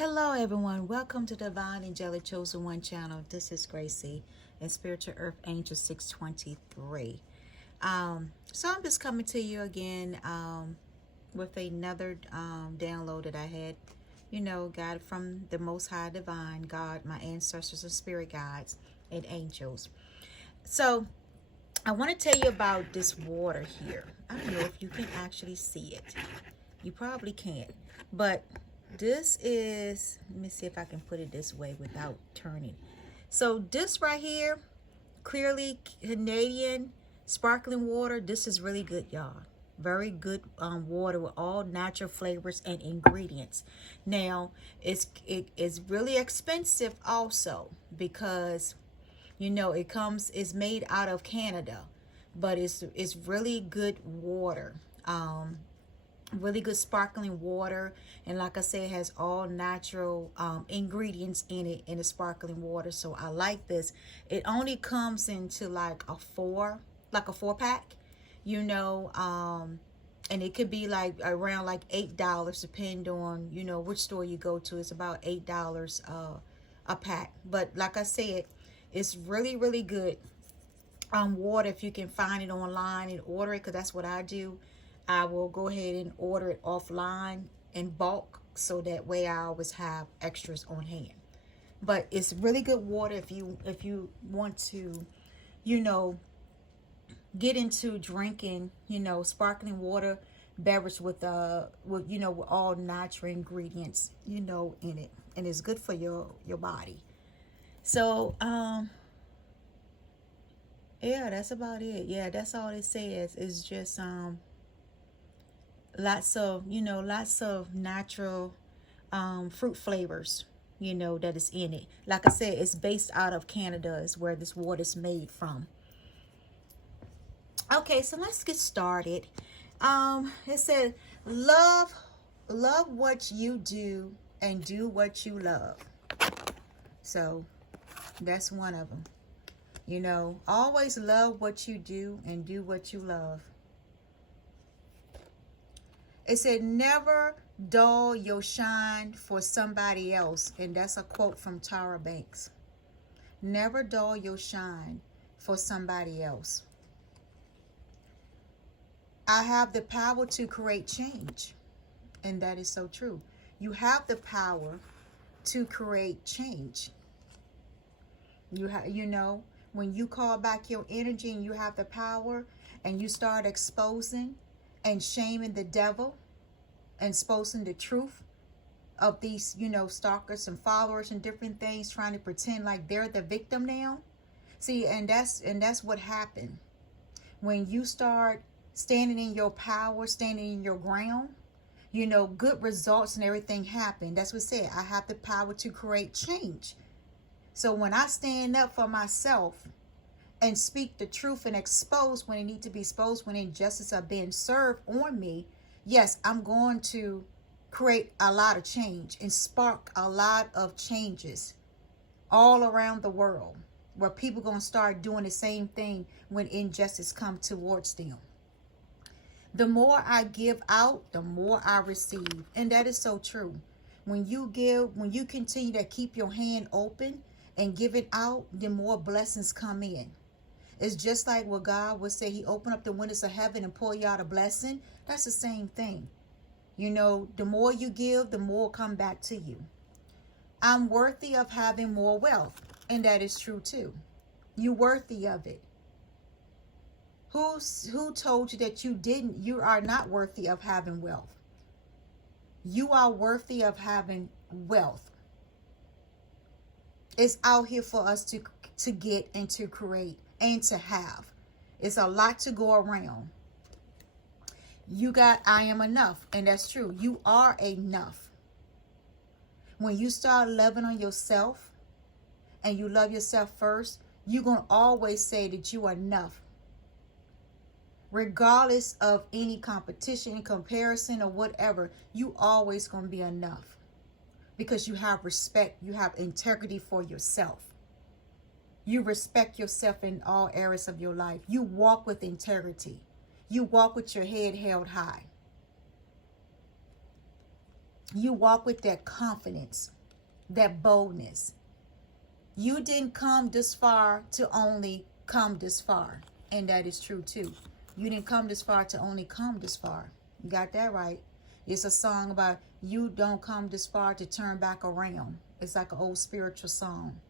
Hello, everyone. Welcome to Divine Angelic Chosen One channel. This is Gracie and Spiritual Earth Angel 623. So I'm just coming to you again with another download that I had, got from the Most High Divine God, my ancestors and spirit guides and angels. So I want to tell you about this water here. I don't know if you can actually see it. You probably can't, but this is, let me see if I can put it this way without turning. So this right here, clearly Canadian sparkling water. This is really good, y'all. Very good water with all natural flavors and ingredients. Now it is really expensive also because it's made out of Canada, but it's really good water. Really good sparkling water, and like I said, it has all natural ingredients in it, in the sparkling water. So I like this. It only comes into like a four pack, and it could be like around like $8, depending on which store you go to. It's about $8 a pack, but like I said, it's really good water. If you can find it online and order it, because that's what I do. I will go ahead and order it offline in bulk, so that way I always have extras on hand. But it's really good water if you want to, you know, get into drinking, sparkling water beverage with with all natural ingredients, in it, and it's good for your body. So yeah, that's about it. Yeah, that's all it says. It's just lots of natural fruit flavors, that is in it. Like I said, it's based out of Canada, is where this water is made from. Okay, so let's get started. It said, love what you do and do what you love. So that's one of them. Always love what you do and do what you love. It said, never dull your shine for somebody else. And that's a quote from Tara Banks. Never dull your shine for somebody else. I have the power to create change. And that is so true. You have the power to create change. When you call back your energy and you have the power and you start exposing and shaming the devil and exposing the truth of these, stalkers and followers and different things, trying to pretend like they're the victim now. See, and that's what happened. When you start standing in your power, standing in your ground, good results and everything happen. That's what it said. I have the power to create change. So when I stand up for myself and speak the truth and expose when it needs to be exposed, when injustice are being served on me, yes, I'm going to create a lot of change and spark a lot of changes all around the world, where people are going to start doing the same thing when injustice comes towards them. The more I give out, the more I receive. And that is so true. When you continue to keep your hand open and give it out, the more blessings come in. It's just like what God would say, he opened up the windows of heaven and pour you out a blessing. That's the same thing. The more you give, the more will come back to you. I'm worthy of having more wealth. And that is true too. You're worthy of it. Who told you that you are not worthy of having wealth? You are worthy of having wealth. It's out here for us to get and to create and to have. It's a lot to go around. I am enough, and that's true. You are enough. When you start loving on yourself and you love yourself first, you're going to always say that you are enough. Regardless of any competition, comparison, or whatever, you always going to be enough. Because you have respect, you have integrity for yourself. You respect yourself in all areas of your life. You walk with integrity. You walk with your head held high. You walk with that confidence, that boldness. You didn't come this far to only come this far. And that is true too. You didn't come this far to only come this far. You got that right. It's a song about you don't come this far to turn back around. It's like an old spiritual song.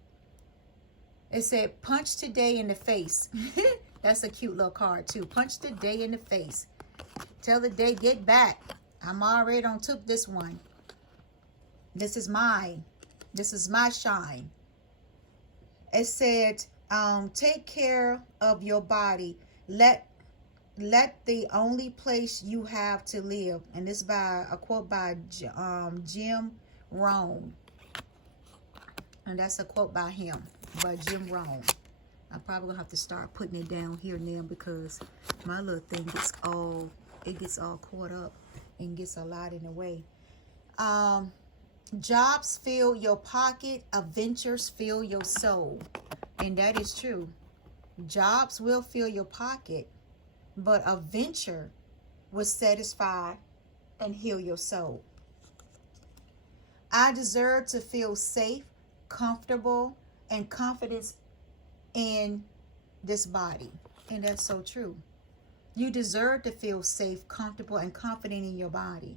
It said, punch today in the face. That's a cute little card too. Punch the day in the face. Tell the day, get back. I'm already on took this one. This is mine. This is my shine. It said, take care of your body. Let the only place you have to live. And this is by a quote by Jim Rohn. And that's a quote by him, by Jim Rohn. I'm probably gonna have to start putting it down here now because my little thing gets all caught up and gets a lot in the way. Jobs fill your pocket, adventures fill your soul. And that is true. Jobs will fill your pocket, but a venture will satisfy and heal your soul. I deserve to feel safe, comfortable, and confident in this body. And that's so true. You deserve to feel safe, comfortable, and confident in your body.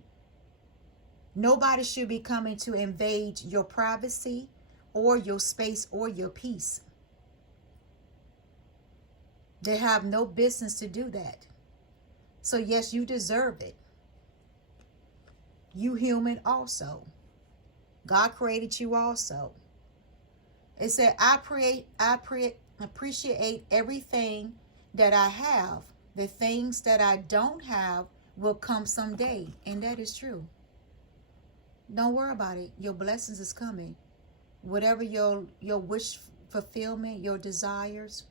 Nobody should be coming to invade your privacy or your space or your peace. They have no business to do that. So yes, you deserve it. You human also. God created you also. It said, I appreciate everything that I have. The things that I don't have will come someday. And that is true. Don't worry about it. Your blessings is coming. Whatever your wish fulfillment, your desires,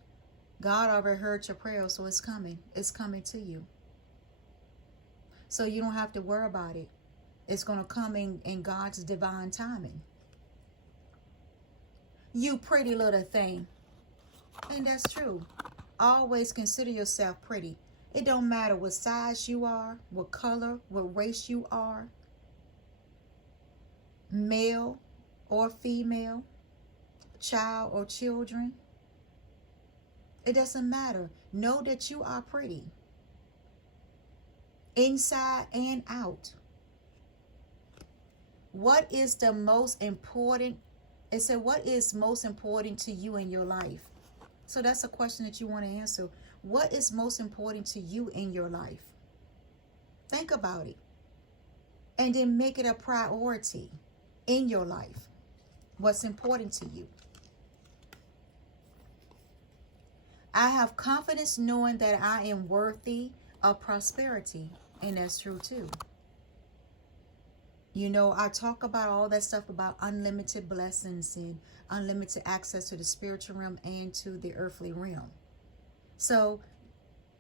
God already heard your prayer, so it's coming. It's coming to you. So you don't have to worry about it. It's going to come in God's divine timing. You pretty little thing. And that's true. Always consider yourself pretty. It don't matter what size you are, what color, what race you are, male or female, child or children. It doesn't matter. Know that you are pretty. Inside and out. What is the most important? It said, what is most important to you in your life? So that's a question that you want to answer. What is most important to you in your life? Think about it. And then make it a priority in your life. What's important to you? I have confidence knowing that I am worthy of prosperity. And that's true too. You know, I talk about all that stuff about unlimited blessings and unlimited access to the spiritual realm and to the earthly realm. So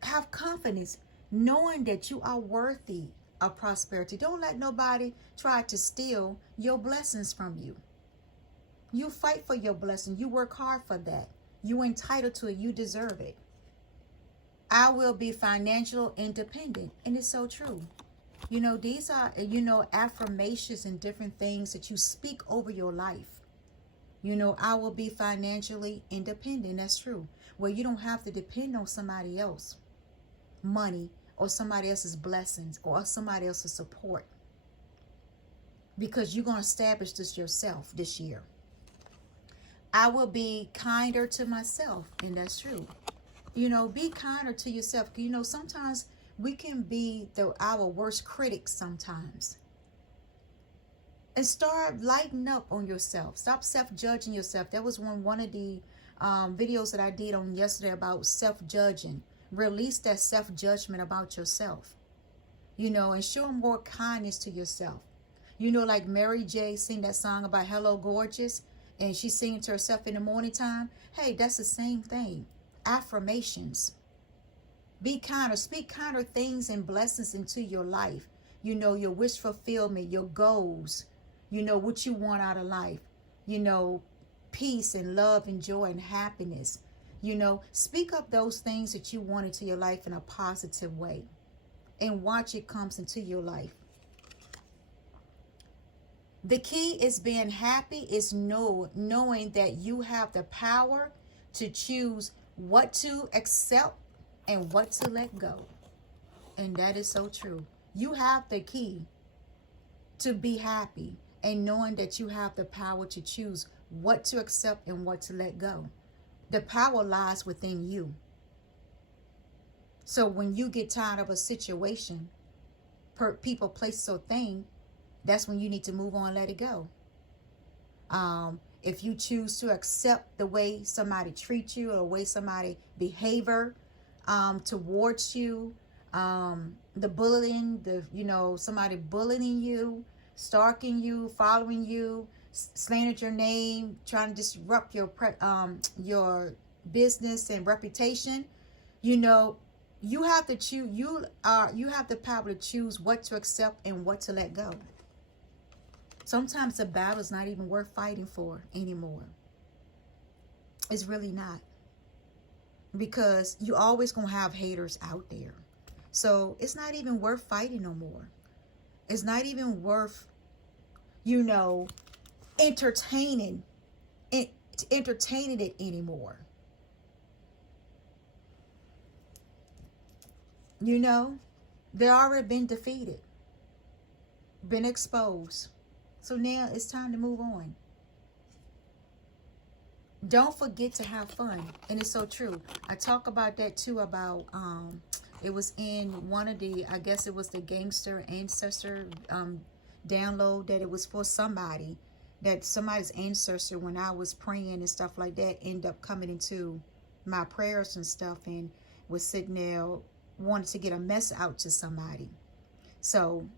have confidence knowing that you are worthy of prosperity. Don't let nobody try to steal your blessings from you. You fight for your blessing. You work hard for that. You're entitled to it. You deserve it. I will be financially independent. And it's so true. You know, these are, affirmations and different things that you speak over your life. You know, I will be financially independent. That's true. Well, you don't have to depend on somebody else, money, or somebody else's blessings, or somebody else's support. Because you're going to establish this yourself this year. I will be kinder to myself. And that's true. You know, be kinder to yourself. You know, sometimes we can be our worst critics sometimes. And start lighting up on yourself. Stop self-judging yourself. That was one of the videos that I did on yesterday about self-judging. Release that self-judgment about yourself. You know, and show more kindness to yourself. You know, like Mary J. sing that song about Hello Gorgeous. And she's singing to herself in the morning time. Hey, that's the same thing. Affirmations. Be kinder. Speak kinder things and blessings into your life. You know, your wish fulfillment, your goals. You know, what you want out of life. You know, peace and love and joy and happiness. You know, speak up those things that you want into your life in a positive way. And watch it comes into your life. The key is being happy, is knowing that you have the power to choose what to accept and what to let go. And that is so true. You have the key to be happy, and knowing that you have the power to choose what to accept and what to let go. The power lies within you. So when you get tired of a situation, people, place, or thing, that's when you need to move on and let it go. If you choose to accept the way somebody treats you or the way somebody behavior towards you, the bullying, somebody bullying you, stalking you, following you, slandering your name, trying to disrupt your business and reputation, you have to choose. You have the power to choose what to accept and what to let go. Sometimes the battle is not even worth fighting for anymore. It's really not. Because you always gonna have haters out there. So it's not even worth fighting no more. It's not even worth, entertaining it anymore. They already been defeated, been exposed. So now it's time to move on. Don't forget to have fun. And it's so true. I talk about that too, about it was in one of the, I guess it was the Gangster Ancestor download, that it was for somebody, that somebody's ancestor, when I was praying and stuff like that, ended up coming into my prayers and stuff, and was sitting there, wanted to get a mess out to somebody. So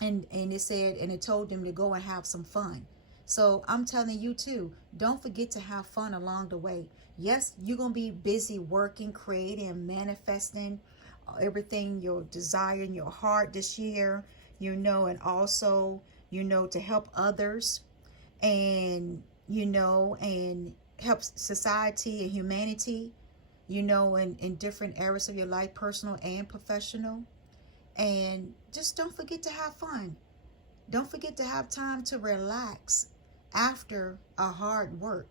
and it said, and it told them to go and have some fun. So I'm telling you too, don't forget to have fun along the way. Yes, you're going to be busy working, creating, manifesting everything your desire in your heart this year, and also, to help others, and, and help society and humanity, in different areas of your life, personal and professional. And just don't forget to have fun. Don't forget to have time to relax after a hard work,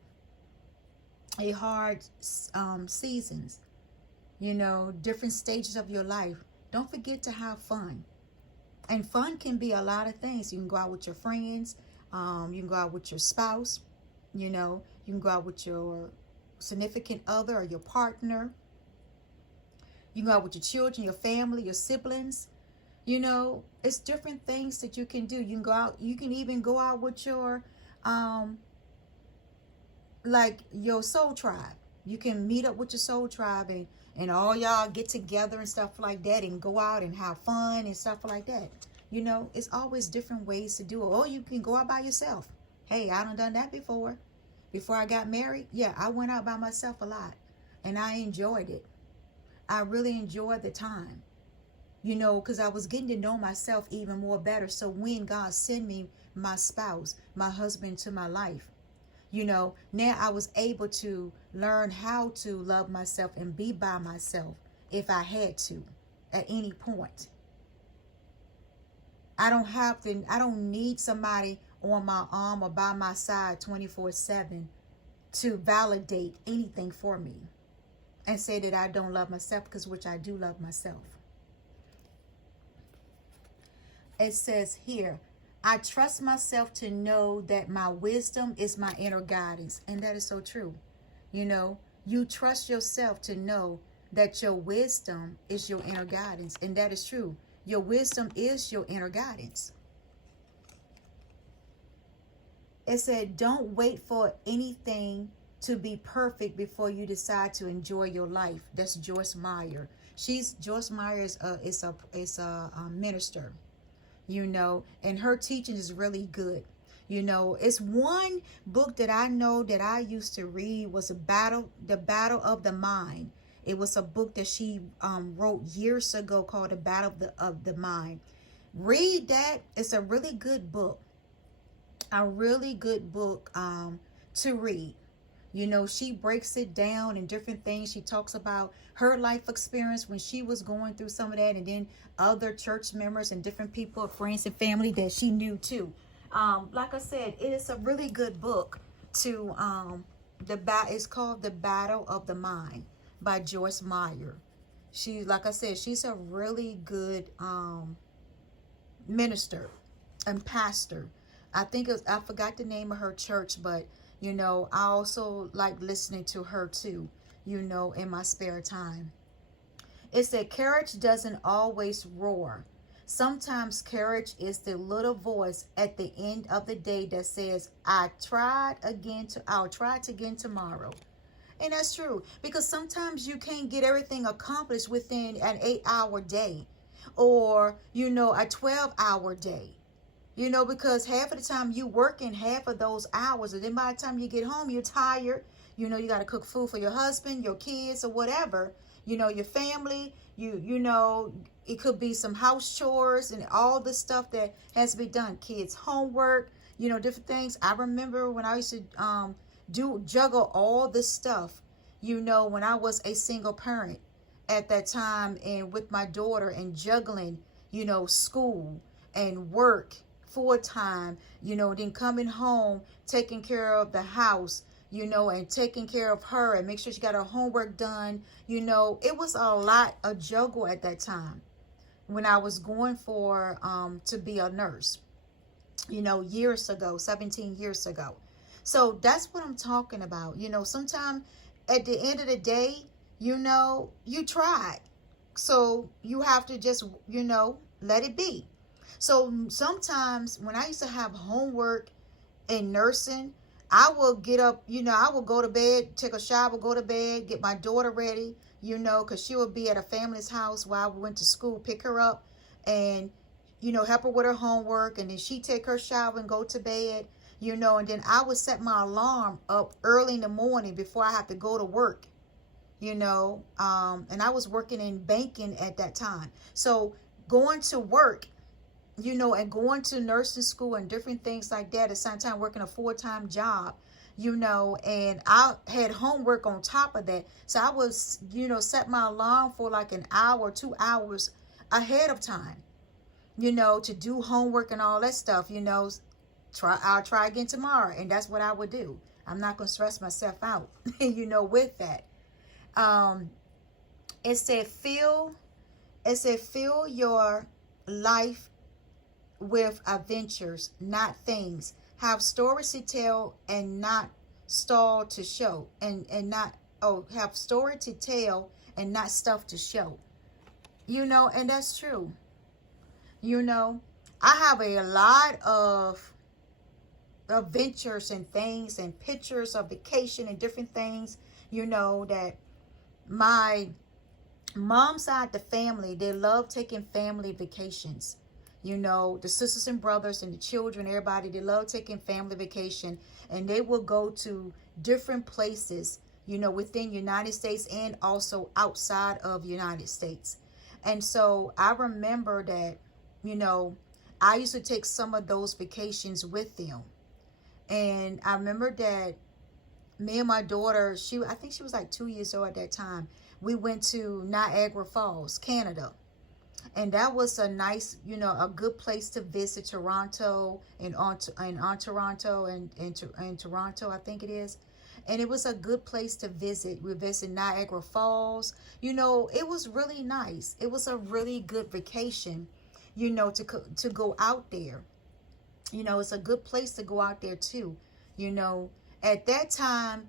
a hard seasons, different stages of your life. Don't forget to have fun. And fun can be a lot of things. You can go out with your friends. You can go out with your spouse. You can go out with your significant other or your partner. You can go out with your children, your family, your siblings. It's different things that you can do. You can go out. You can even go out with your, like your soul tribe. You can meet up with your soul tribe, and all y'all get together and stuff like that, and go out and have fun and stuff like that. It's always different ways to do it. Or you can go out by yourself. Hey, I done that before. Before I got married, yeah, I went out by myself a lot, and I enjoyed it. I really enjoyed the time. Because I was getting to know myself even more better. So when God sent me my spouse, my husband, to my life, now I was able to learn how to love myself and be by myself if I had to at any point. I don't need somebody on my arm or by my side 24/7 to validate anything for me and say that I don't love myself, because which I do love myself. It says here, I trust myself to know that my wisdom is my inner guidance. And that is so true. You trust yourself to know that your wisdom is your inner guidance. And that is true. Your wisdom is your inner guidance. It said, don't wait for anything to be perfect before you decide to enjoy your life. That's Joyce Meyer. Joyce Meyer is a minister. And her teaching is really good. It's one book that I know that I used to read was the Battle of the Mind. It was a book that she wrote years ago called The Battle of the Mind. Read that. It's a really good book. A really good book to read. She breaks it down in different things. She talks about her life experience when she was going through some of that, and then other church members and different people, friends and family that she knew too. Like I said, it is a really good book to it's called The Battle of the Mind by Joyce Meyer. She, like I said, she's a really good minister and pastor. I think it was, I forgot the name of her church, but you know, I also like listening to her too, you know, in my spare time. It said, courage doesn't always roar. Sometimes courage is the little voice at the end of the day that says, I'll try it again tomorrow. And that's true, because sometimes you can't get everything accomplished within an 8-hour day, or, you know, a 12-hour day. You know, because half of the time you work in half of those hours, and then by the time you get home, you're tired. You know, you got to cook food for your husband, your kids, or whatever. You know, your family. You know, it could be some house chores and all the stuff that has to be done. Kids' homework. You know, different things. I remember when I used to juggle all this stuff. You know, when I was a single parent at that time, and with my daughter, and juggling, you know, school and work full time, you know, then coming home, taking care of the house, you know, and taking care of her and make sure she got her homework done. You know, it was a lot of juggle at that time when I was going for to be a nurse, you know, years ago, 17 years ago. So that's what I'm talking about. You know, sometimes at the end of the day, you know, you tried. So you have to just, you know, let it be. So sometimes when I used to have homework in nursing, I will get up, you know, I will go to bed, take a shower, go to bed, get my daughter ready, you know, because she would be at a family's house while I went to school, pick her up and, you know, help her with her homework. And then she'd take her shower and go to bed, you know, and then I would set my alarm up early in the morning before I have to go to work, you know, and I was working in banking at that time. So going to work, you know, and going to nursing school and different things like that, at the same time working a full-time job, you know, and I had homework on top of that. So I was, you know, set my alarm for like an hour, 2 hours ahead of time, you know, to do homework and all that stuff, you know. I'll try again tomorrow. And that's what I would do. I'm not going to stress myself out, you know, with that. It said, fill your life with adventures, not things. Have stories to tell and not stall to show, and not, have story to tell and not stuff to show. You know, and that's true. You know, I have a lot of adventures and things and pictures of vacation and different things, you know, that my mom's side, the family, they love taking family vacations. You know, the sisters and brothers and the children, everybody, they love taking family vacation, and they will go to different places, you know, within United States and also outside of United States. And so I remember that, you know, I used to take some of those vacations with them. And I remember that me and my daughter, I think she was like 2 years old at that time. We went to Niagara Falls, Canada. And that was a nice, you know, a good place to visit. Toronto and on Toronto and Toronto, I think it is. And it was a good place to visit. We visited Niagara Falls. You know, it was really nice. It was a really good vacation, you know, to go out there. You know, it's a good place to go out there too. You know, at that time,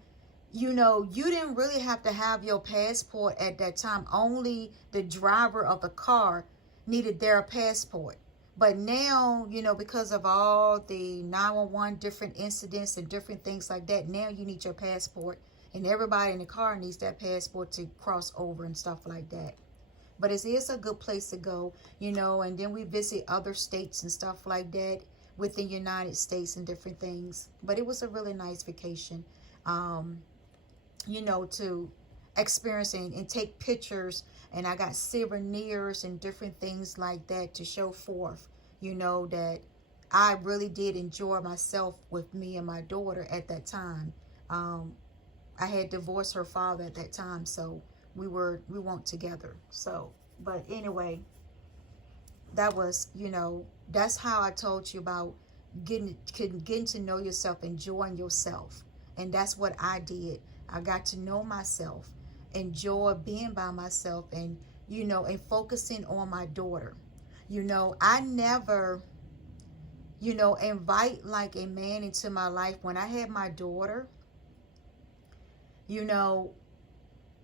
you know, you didn't really have to have your passport at that time. Only the driver of the car needed their passport. But now, you know, because of all the 911 different incidents and different things like that, now you need your passport. And everybody in the car needs that passport to cross over and stuff like that. But it is a good place to go, you know, and then we visit other states and stuff like that within the United States and different things. But it was a really nice vacation. You know, to experience and take pictures, and I got souvenirs and different things like that to show forth, you know, that I really did enjoy myself with me and my daughter at that time. I had divorced her father at that time, so we weren't together. So, but anyway, that was, you know, that's how I told you about getting to know yourself, enjoying yourself. And that's what I did. I got to know myself, enjoy being by myself, and and focusing on my daughter. I never invite like a man into my life. When I had my daughter,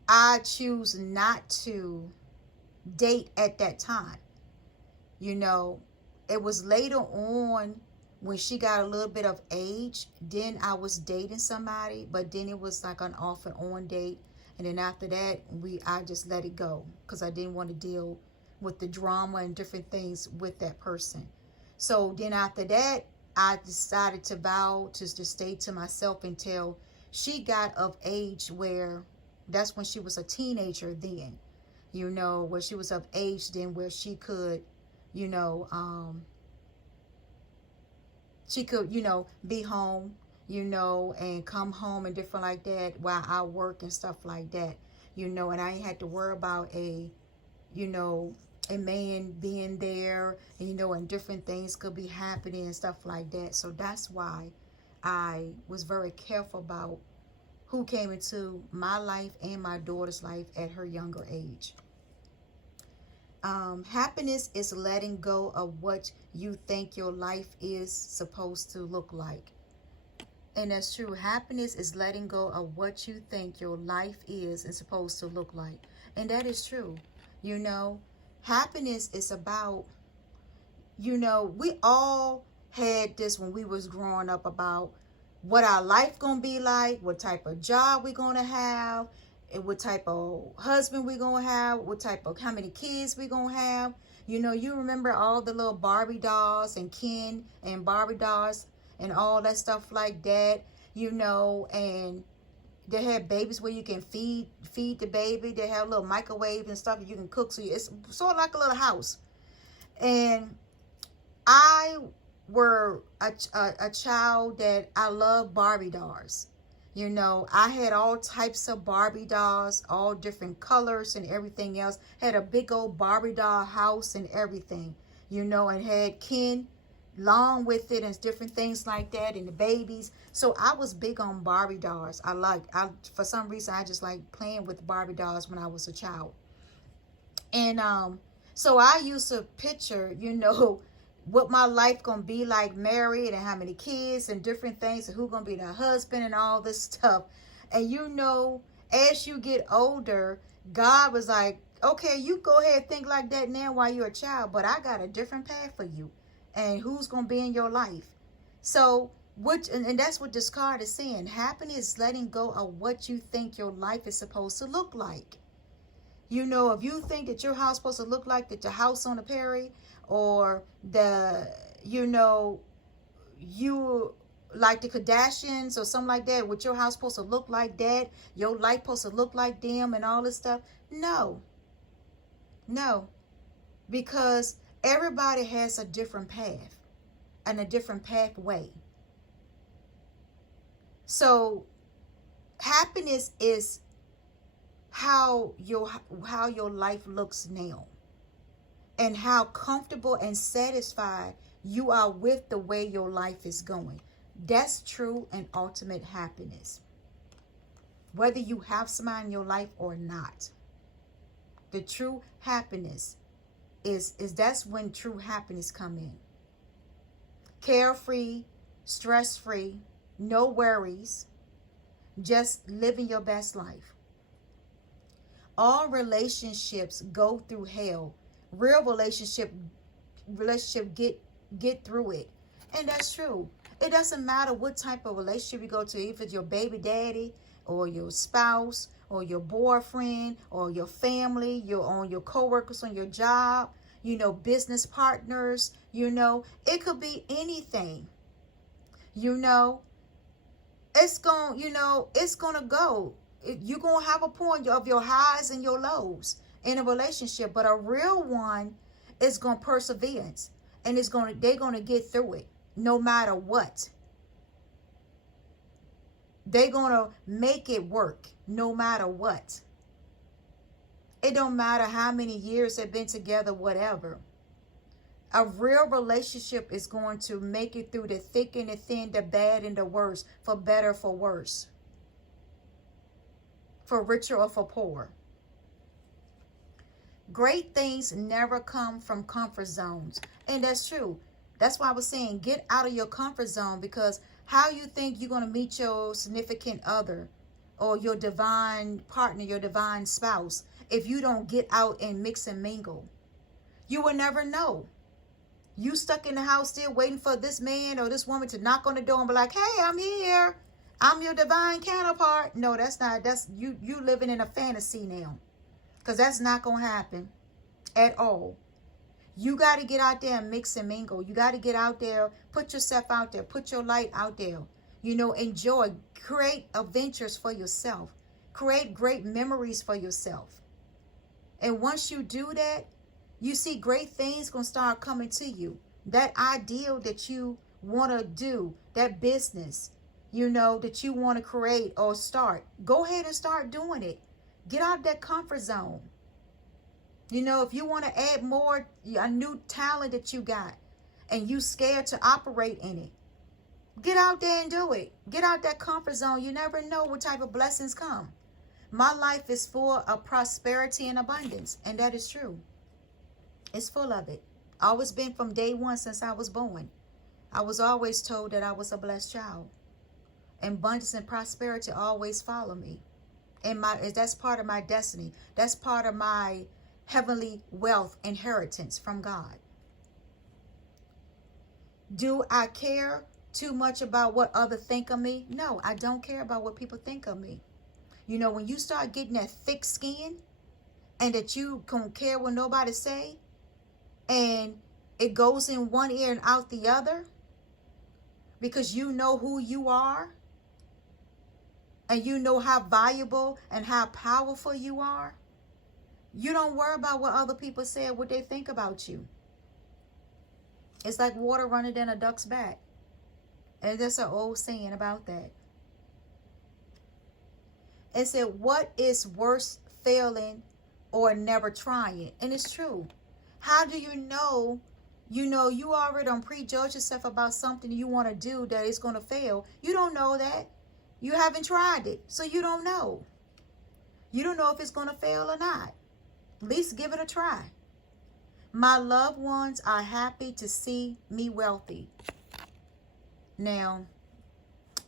I choose not to date at that time. It was later on when she got a little bit of age, then I was dating somebody, but then it was like an off and on date. And then after that, I just let it go because I didn't want to deal with the drama and different things with that person. So then after that, I decided to vow to stay to myself until she got of age, where that's when she was a teenager then, where she was of age then where she could, be home, and come home and different like that while I work and stuff like that, and I ain't had to worry about a man being there, and different things could be happening and stuff like that. So that's why I was very careful about who came into my life and my daughter's life at her younger age. Happiness is letting go of what you think your life is supposed to look like. And that's true. Happiness is letting go of what you think your life is and supposed to look like. And that is true. Happiness is about, we all had this when we was growing up about what our life gonna be like, what type of job we gonna have, and what type of husband we gonna have, how many kids we gonna have. You remember all the little Barbie dolls and Ken and Barbie dolls and all that stuff like that, and they had babies where you can feed the baby. They have a little microwave and stuff you can cook. So it's sort of like a little house. And I were a child that I love Barbie dolls. I had all types of Barbie dolls, all different colors and everything else. Had a big old Barbie doll house and everything, and had Ken along with it and different things like that, and the babies. So I was big on Barbie dolls. For some reason, I just like playing with Barbie dolls when I was a child. And so I used to picture, what my life gonna be like, married, and how many kids and different things, and who gonna be the husband and all this stuff. And as you get older, God was like, okay, you go ahead and think like that now while you're a child, but I got a different path for you and who's gonna be in your life. So and that's what this card is saying. Happiness is letting go of what you think your life is supposed to look like. If you think that your house is supposed to look like that, the house on the prairie, or you like the Kardashians or something like that, what your house supposed to look like that, your life supposed to look like them and all this stuff. No, because everybody has a different path and a different pathway. So happiness is how your life looks now, and how comfortable and satisfied you are with the way your life is going. That's true and ultimate happiness, whether you have somebody in your life or not. The true happiness is that's when true happiness come in. Carefree, stress-free, no worries, just living your best life. All relationships go through hell. Real relationship get through it. And that's true. It doesn't matter what type of relationship you go to, if it's your baby daddy or your spouse or your boyfriend or your family, your coworkers on your job, business partners, it could be anything. It's gonna go. You're gonna have a point of your highs and your lows in a relationship, but a real one is gonna perseverance, and they're gonna get through it no matter what. They're gonna make it work no matter what. It don't matter how many years they've been together, whatever. A real relationship is going to make it through the thick and the thin, the bad and the worst, for better, for worse, for richer or for poor. Great things never come from comfort zones. And that's true. That's why I was saying get out of your comfort zone, because how you think you're going to meet your significant other or your divine partner, your divine spouse, if you don't get out and mix and mingle? You will never know. You stuck in the house still waiting for this man or this woman to knock on the door and be like, hey, I'm here. I'm your divine counterpart. No, that's not. That's you living in a fantasy now. Because that's not going to happen at all. You got to get out there and mix and mingle. You got to get out there, put yourself out there, put your light out there. You know, enjoy, create adventures for yourself. Create great memories for yourself. And once you do that, you see great things going to start coming to you. That ideal that you want to do, that business, you know, that you want to create or start, go ahead and start doing it. Get out of that comfort zone. You know, if you want to add more, a new talent that you got, and you scared to operate in it, get out there and do it. Get out that comfort zone. You never know what type of blessings come. My life is full of prosperity and abundance, and that is true. It's full of it. Always been from day one since I was born. I was always told that I was a blessed child. Abundance and prosperity always follow me. And that's part of my destiny. That's part of my heavenly wealth inheritance from God. Do I care too much about what others think of me? No, I don't care about what people think of me. You know, when you start getting that thick skin and that you don't care what nobody say, and it goes in one ear and out the other, because you know who you are, and you know how valuable and how powerful you are, you don't worry about what other people say or what they think about you. It's like water running down a duck's back. And there's an old saying about that. It said, what is worse, failing or never trying? And it's true. How do you know? You know, you already don't prejudge yourself about something you want to do that is going to fail. You don't know that. You haven't tried it, so you don't know. You don't know if it's going to fail or not. At least give it a try. My loved ones are happy to see me wealthy. Now,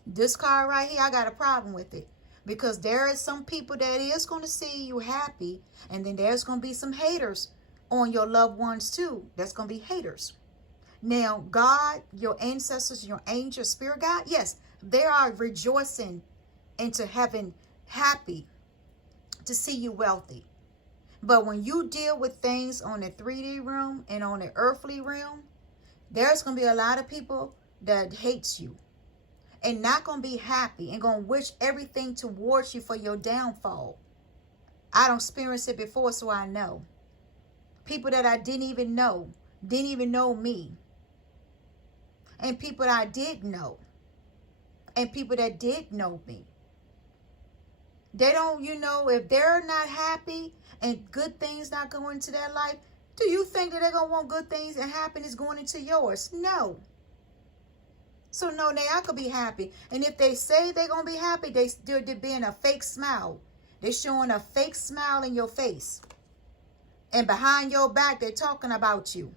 this card right here, I got a problem with it. Because there is some people that is going to see you happy. And then there's going to be some haters on your loved ones too. That's going to be haters. Now, God, your ancestors, your angel, spirit guide, yes, they are rejoicing into heaven, happy to see you wealthy. But when you deal with things on the 3D realm and on the earthly realm, there's going to be a lot of people that hates you and not going to be happy and going to wish everything towards you for your downfall. I don't experience it before, so I know. People that I didn't even know me. And people that I did know. And people that did know me. They don't, you know, if they're not happy and good things not going into their life, do you think that they're going to want good things and happiness going into yours? No. So no, I could be happy. And if they say they're going to be happy, they're being a fake smile. They're showing a fake smile in your face. And behind your back, they're talking about you.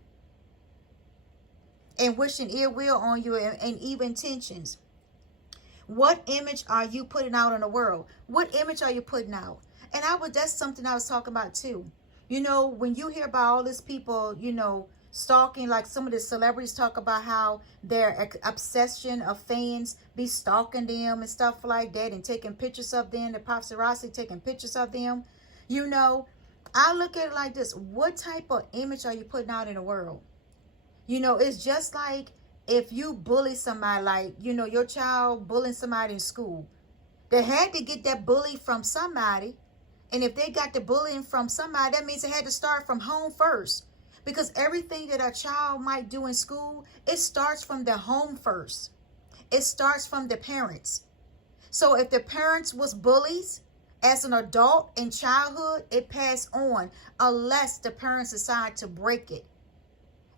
And wishing ill will on you and evil intentions. What image are you putting out in the world? What image are you putting out? And that's something I was talking about too. You know, when you hear about all these people, you know, stalking, like some of the celebrities talk about how their obsession of fans be stalking them and stuff like that and taking pictures of them, the paparazzi taking pictures of them. You know, I look at it like this. What type of image are you putting out in the world? You know, it's just like if you bully somebody, like, you know, your child bullying somebody in school. They had to get that bully from somebody. And if they got the bullying from somebody, that means they had to start from home first. Because everything that a child might do in school, it starts from the home first. It starts from the parents. So if the parents was bullies as an adult in childhood, it passed on unless the parents decide to break it.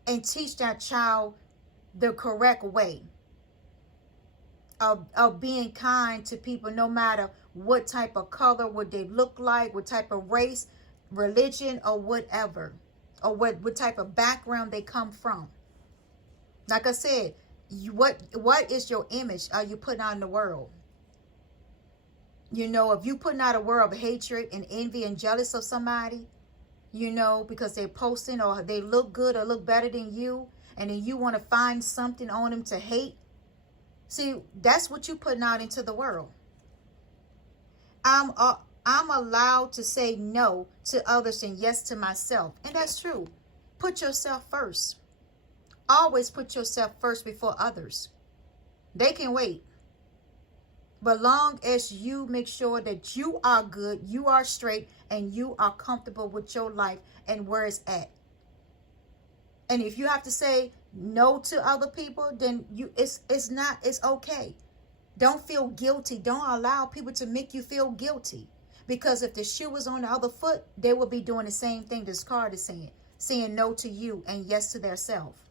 and teach that child the correct way of being kind to people, no matter what type of color, what they look like, what type of race, religion, or whatever, or what type of background they come from. Like I said, what is your image are you putting out in the world? You know, if you putting out a world of hatred and envy and jealous of somebody, you know, because they're posting or they look good or look better than you, and then you want to find something on them to hate, see, that's what you putting out into the world. I'm allowed to say no to others and yes to myself, and that's true. Put yourself first. Always put yourself first before others. They can wait. But long as you make sure that you are good, you are straight, and you are comfortable with your life and where it's at. And if you have to say no to other people, then it's okay. Don't feel guilty. Don't allow people to make you feel guilty. Because if the shoe was on the other foot, they will be doing the same thing this card is saying no to you and yes to their self.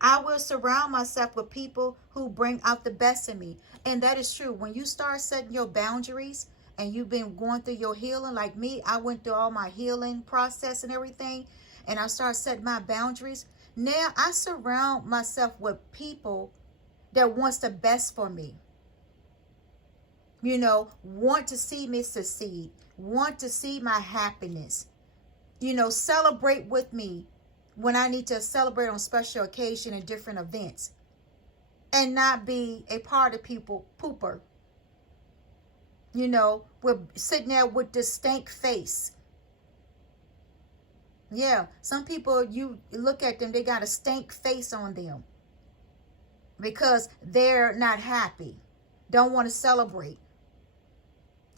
I will surround myself with people who bring out the best in me. And that is true. When you start setting your boundaries and you've been going through your healing, like me, I went through all my healing process and everything, and I started setting my boundaries. Now I surround myself with people that wants the best for me. You know, want to see me succeed, want to see my happiness, you know, celebrate with me when I need to celebrate on special occasion and different events, and not be a part of people pooper. You know, we're sitting there with this stank face. Yeah, some people, you look at them, they got a stank face on them because they're not happy, don't want to celebrate.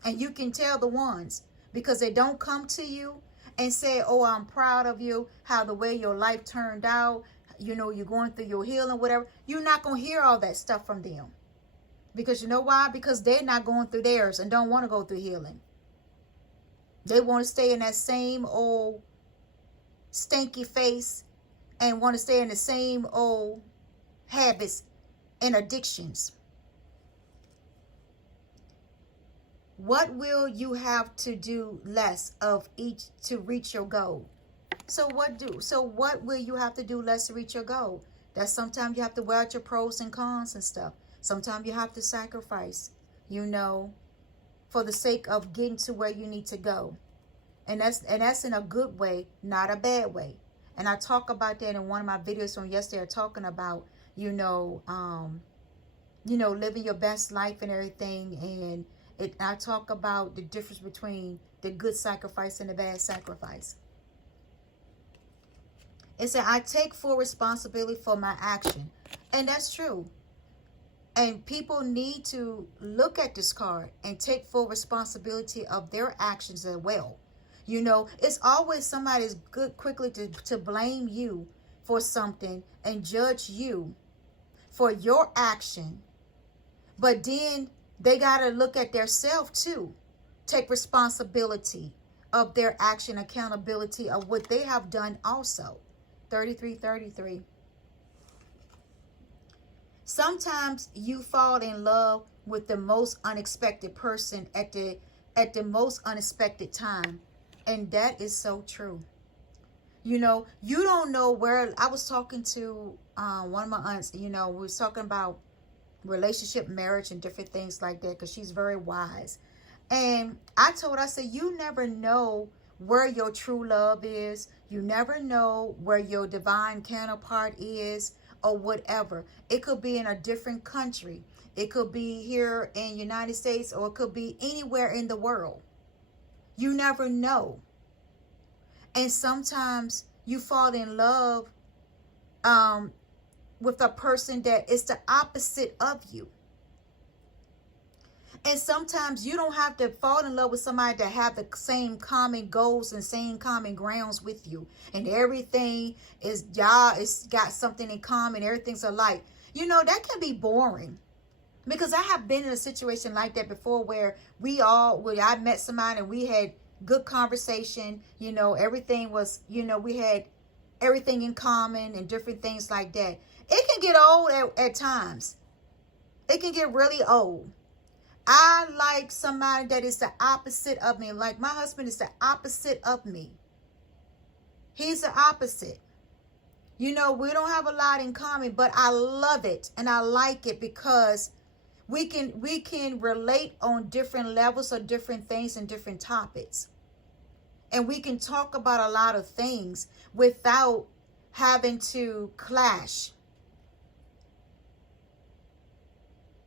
And you can tell the ones, because they don't come to you and say, oh, I'm proud of you, how the way your life turned out, you know, you're going through your healing, whatever. You're not going to hear all that stuff from them. Because you know why? Because they're not going through theirs and don't want to go through healing. They want to stay in that same old stinky face and want to stay in the same old habits and addictions. What will you have to do less of each to reach your goal? So what will you have to do less to reach your goal? That sometimes you have to weigh out your pros and cons and stuff. Sometimes you have to sacrifice, you know, for the sake of getting to where you need to go. And that's in a good way, not a bad way. And I talk about that in one of my videos from yesterday, talking about, living your best life and everything. And I talk about the difference between the good sacrifice and the bad sacrifice. It said, I take full responsibility for my action. And that's true. And people need to look at this card and take full responsibility of their actions as well. You know, it's always somebody's good quickly to blame you for something and judge you for your action. But then they got to look at their self too. Take responsibility of their action, accountability of what they have done also. 3333. Sometimes you fall in love with the most unexpected person at the most unexpected time. And that is so true. You know, you don't know where. I was talking to one of my aunts, we was talking about relationship, marriage, and different things like that, because she's very wise. And I told her, I said, you never know where your true love is. You never know where your divine counterpart is or whatever. It could be in a different country. It could be here in the United States, or it could be anywhere in the world. You never know. And sometimes you fall in love with a person that is the opposite of you. And sometimes you don't have to fall in love with somebody that have the same common goals and same common grounds with you. And everything is, y'all, it's got something in common. Everything's alike. That can be boring. Because I have been in a situation like that before where I met somebody and we had good conversation. Everything was, we had everything in common and different things like that. It can get old at times. It can get really old. I like somebody that is the opposite of me. Like my husband is the opposite of me. He's the opposite. You know, we don't have a lot in common, but I love it and I like it because we can relate on different levels of different things and different topics. And we can talk about a lot of things without having to clash.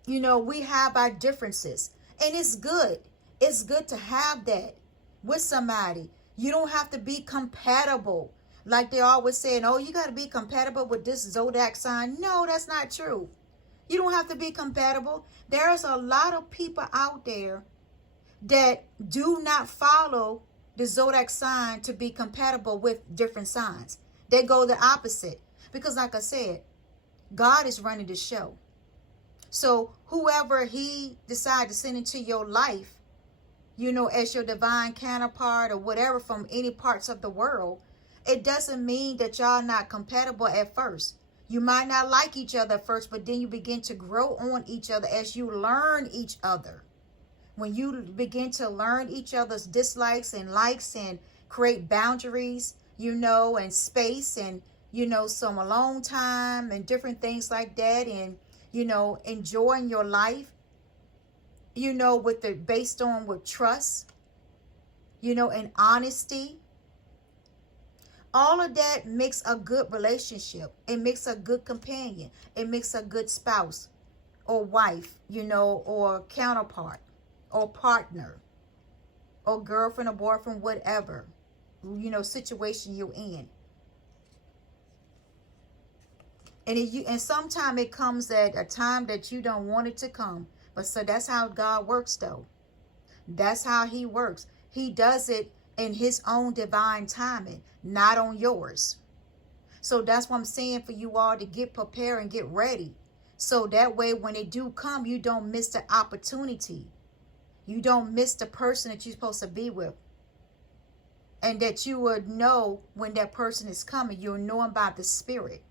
You know, we have our differences, and it's good. It's good to have that with somebody. You don't have to be compatible. Like they always saying, oh, you got to be compatible with this zodiac sign. No, that's not true. You don't have to be compatible. There's a lot of people out there that do not follow the zodiac sign to be compatible with different signs. They go the opposite. Because like I said, God is running the show. So whoever he decides to send into your life, you know, as your divine counterpart or whatever from any parts of the world, it doesn't mean that y'all not compatible at first. You might not like each other at first, but then you begin to grow on each other as you learn each other. When you begin to learn each other's dislikes and likes and create boundaries, you know, and space and, you know, some alone time and different things like that, and, you know, enjoying your life, you know, based on with trust, you know, and honesty. All of that makes a good relationship. It makes a good companion. It makes a good spouse or wife, you know, or counterpart or partner or girlfriend or boyfriend, whatever, you know, situation you're in. And sometimes it comes at a time that you don't want it to come. But so that's how God works, though. That's how he works. He does it in his own divine timing, not on yours. So that's what I'm saying, for you all to get prepared and get ready. So that way when they do come, you don't miss the opportunity. You don't miss the person that you're supposed to be with. And that you would know when that person is coming. You'll know about the spirit.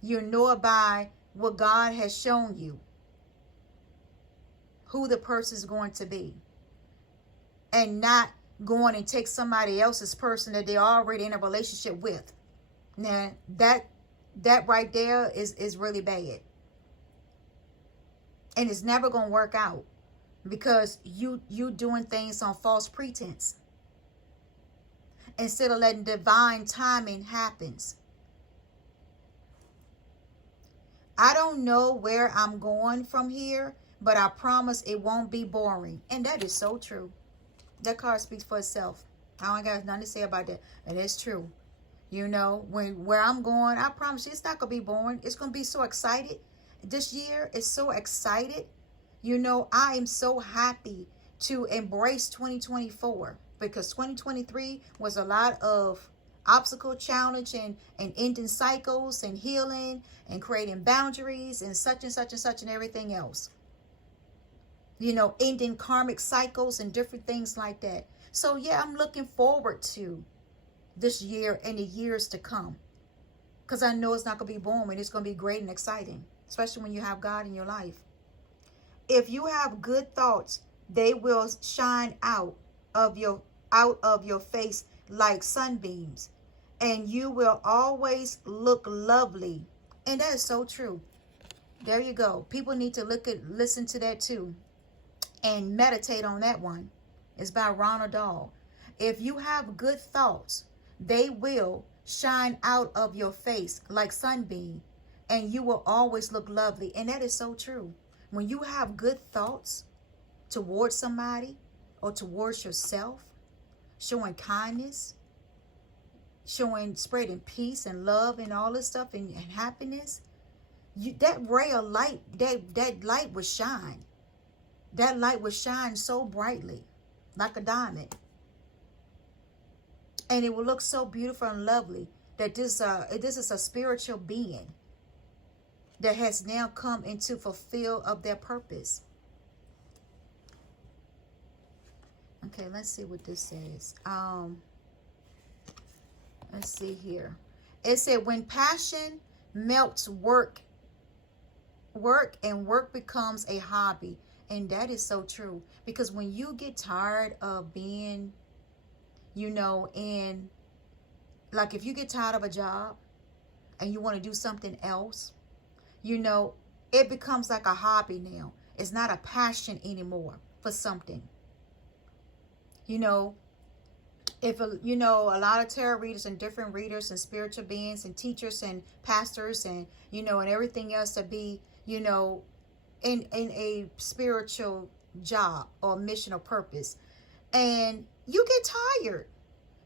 You'll know about what God has shown you. Who the person is going to be. And not going and take somebody else's person that they're already in a relationship with. Now, that right there is really bad. And it's never going to work out. Because you doing things on false pretense. Instead of letting divine timing happens. I don't know where I'm going from here, but I promise it won't be boring. And that is so true. That card speaks for itself. I don't got nothing to say about that. And it's true. You know, where I'm going, I promise you it's not going to be boring. It's going to be so excited. This year is so excited. You know, I am so happy to embrace 2024. Because 2023 was a lot of obstacle challenge and ending cycles and healing and creating boundaries and such and such and such and everything else. You know, ending karmic cycles and different things like that. So yeah, I'm looking forward to this year and the years to come. Because I know it's not going to be boring. It's going to be great and exciting. Especially when you have God in your life. If you have good thoughts, they will shine out of your face like sunbeams. And you will always look lovely. And that is so true. There you go. People need to listen to that too. And meditate on that one. It's by Ronald Dahl. If you have good thoughts, they will shine out of your face like sunbeam. And you will always look lovely. And that is so true. When you have good thoughts towards somebody or towards yourself, showing kindness, spreading peace and love and all this stuff and happiness, that ray of light, that light will shine. That light will shine so brightly, like a diamond. And it will look so beautiful and lovely that this is a spiritual being that has now come into fulfill of their purpose. Okay, let's see what this says. Let's see here. It said when passion melts and work becomes a hobby. And that is so true. Because when you get tired of being, you know, in, like if you get tired of a job and you want to do something else, you know, it becomes like a hobby now. It's not a passion anymore for something. You know, if, you know, a lot of tarot readers and different readers and spiritual beings and teachers and pastors and, you know, and everything else to be, you know, in a spiritual job or mission or purpose. And you get tired.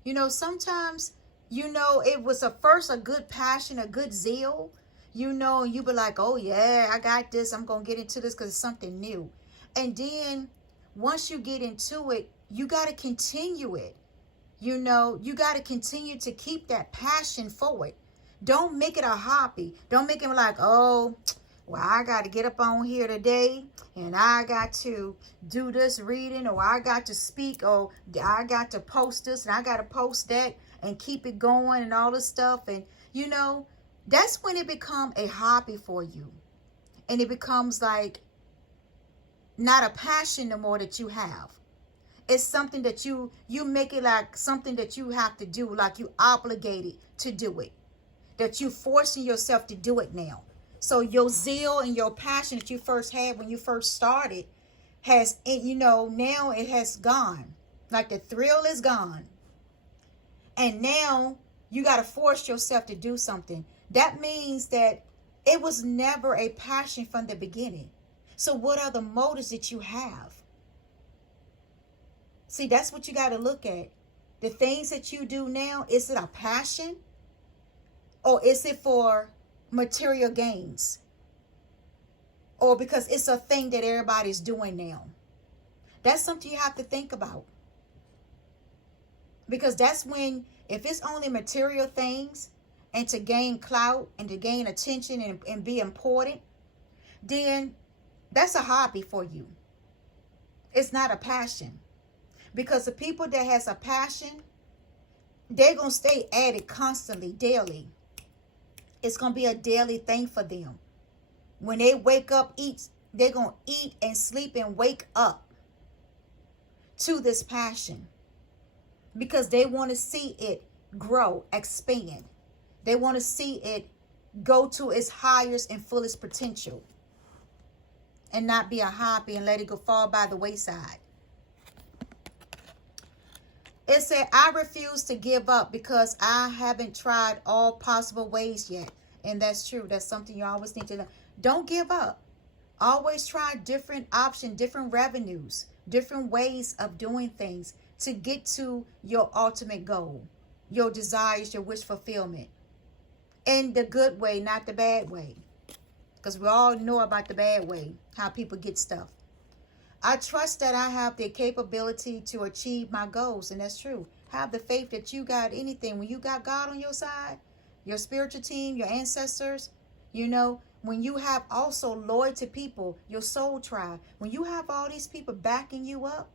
You know, sometimes, you know, it was first a good passion, a good zeal, you know, and you be like, oh yeah, I got this. I'm going to get into this because it's something new. And then once you get into it, you got to continue it. You know, you got to continue to keep that passion forward. Don't make it a hobby. Don't make it like, oh, well, I got to get up on here today and I got to do this reading, or I got to speak, or I got to post this and I got to post that and keep it going and all this stuff. And, you know, that's when it becomes a hobby for you. And it becomes like not a passion no more that you have. It's something that you make it like something that you have to do, like you obligated to do it, that you forcing yourself to do it now. So your zeal and your passion that you first had when you first started has, you know, now it has gone. Like the thrill is gone. And now you got to force yourself to do something. That means that it was never a passion from the beginning. So what are the motives that you have? See, that's what you got to look at. The things that you do now, is it a passion? Or is it for material gains? Or because it's a thing that everybody's doing now? That's something you have to think about. Because that's when, if it's only material things and to gain clout and to gain attention and be important, then that's a hobby for you. It's not a passion. Because the people that has a passion, they're going to stay at it constantly, daily. It's going to be a daily thing for them. When they wake up, they're going to eat and sleep and wake up to this passion. Because they want to see it grow, expand. They want to see it go to its highest and fullest potential. And not be a hobby and let it go fall by the wayside. It said, I refuse to give up because I haven't tried all possible ways yet. And that's true. That's something you always need to know. Don't give up. Always try different options, different revenues, different ways of doing things to get to your ultimate goal, your desires, your wish fulfillment. In the good way, not the bad way. Because we all know about the bad way, how people get stuff. I trust that I have the capability to achieve my goals. And that's true. Have the faith that you got anything. When you got God on your side, your spiritual team, your ancestors, you know, when you have also loyal to people, your soul tribe, when you have all these people backing you up,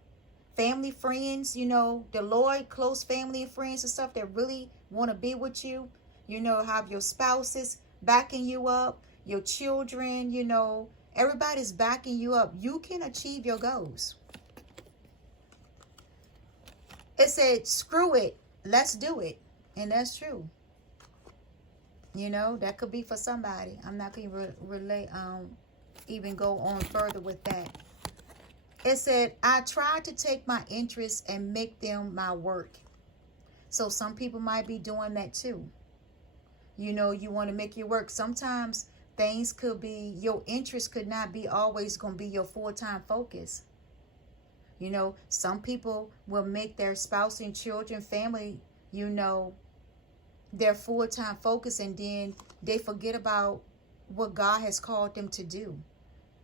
family, friends, you know, the loyal, close family and friends and stuff that really want to be with you, you know, have your spouses backing you up, your children, you know, everybody's backing you up. You can achieve your goals. It said, screw it. Let's do it. And that's true. You know, that could be for somebody. I'm not going to relate, even go on further with that. It said, I try to take my interests and make them my work. So some people might be doing that too. You know, you want to make your work. Sometimes things could be, your interest could not be always going to be your full-time focus. You know, some people will make their spouse and children, family, you know, their full-time focus, and then they forget about what God has called them to do.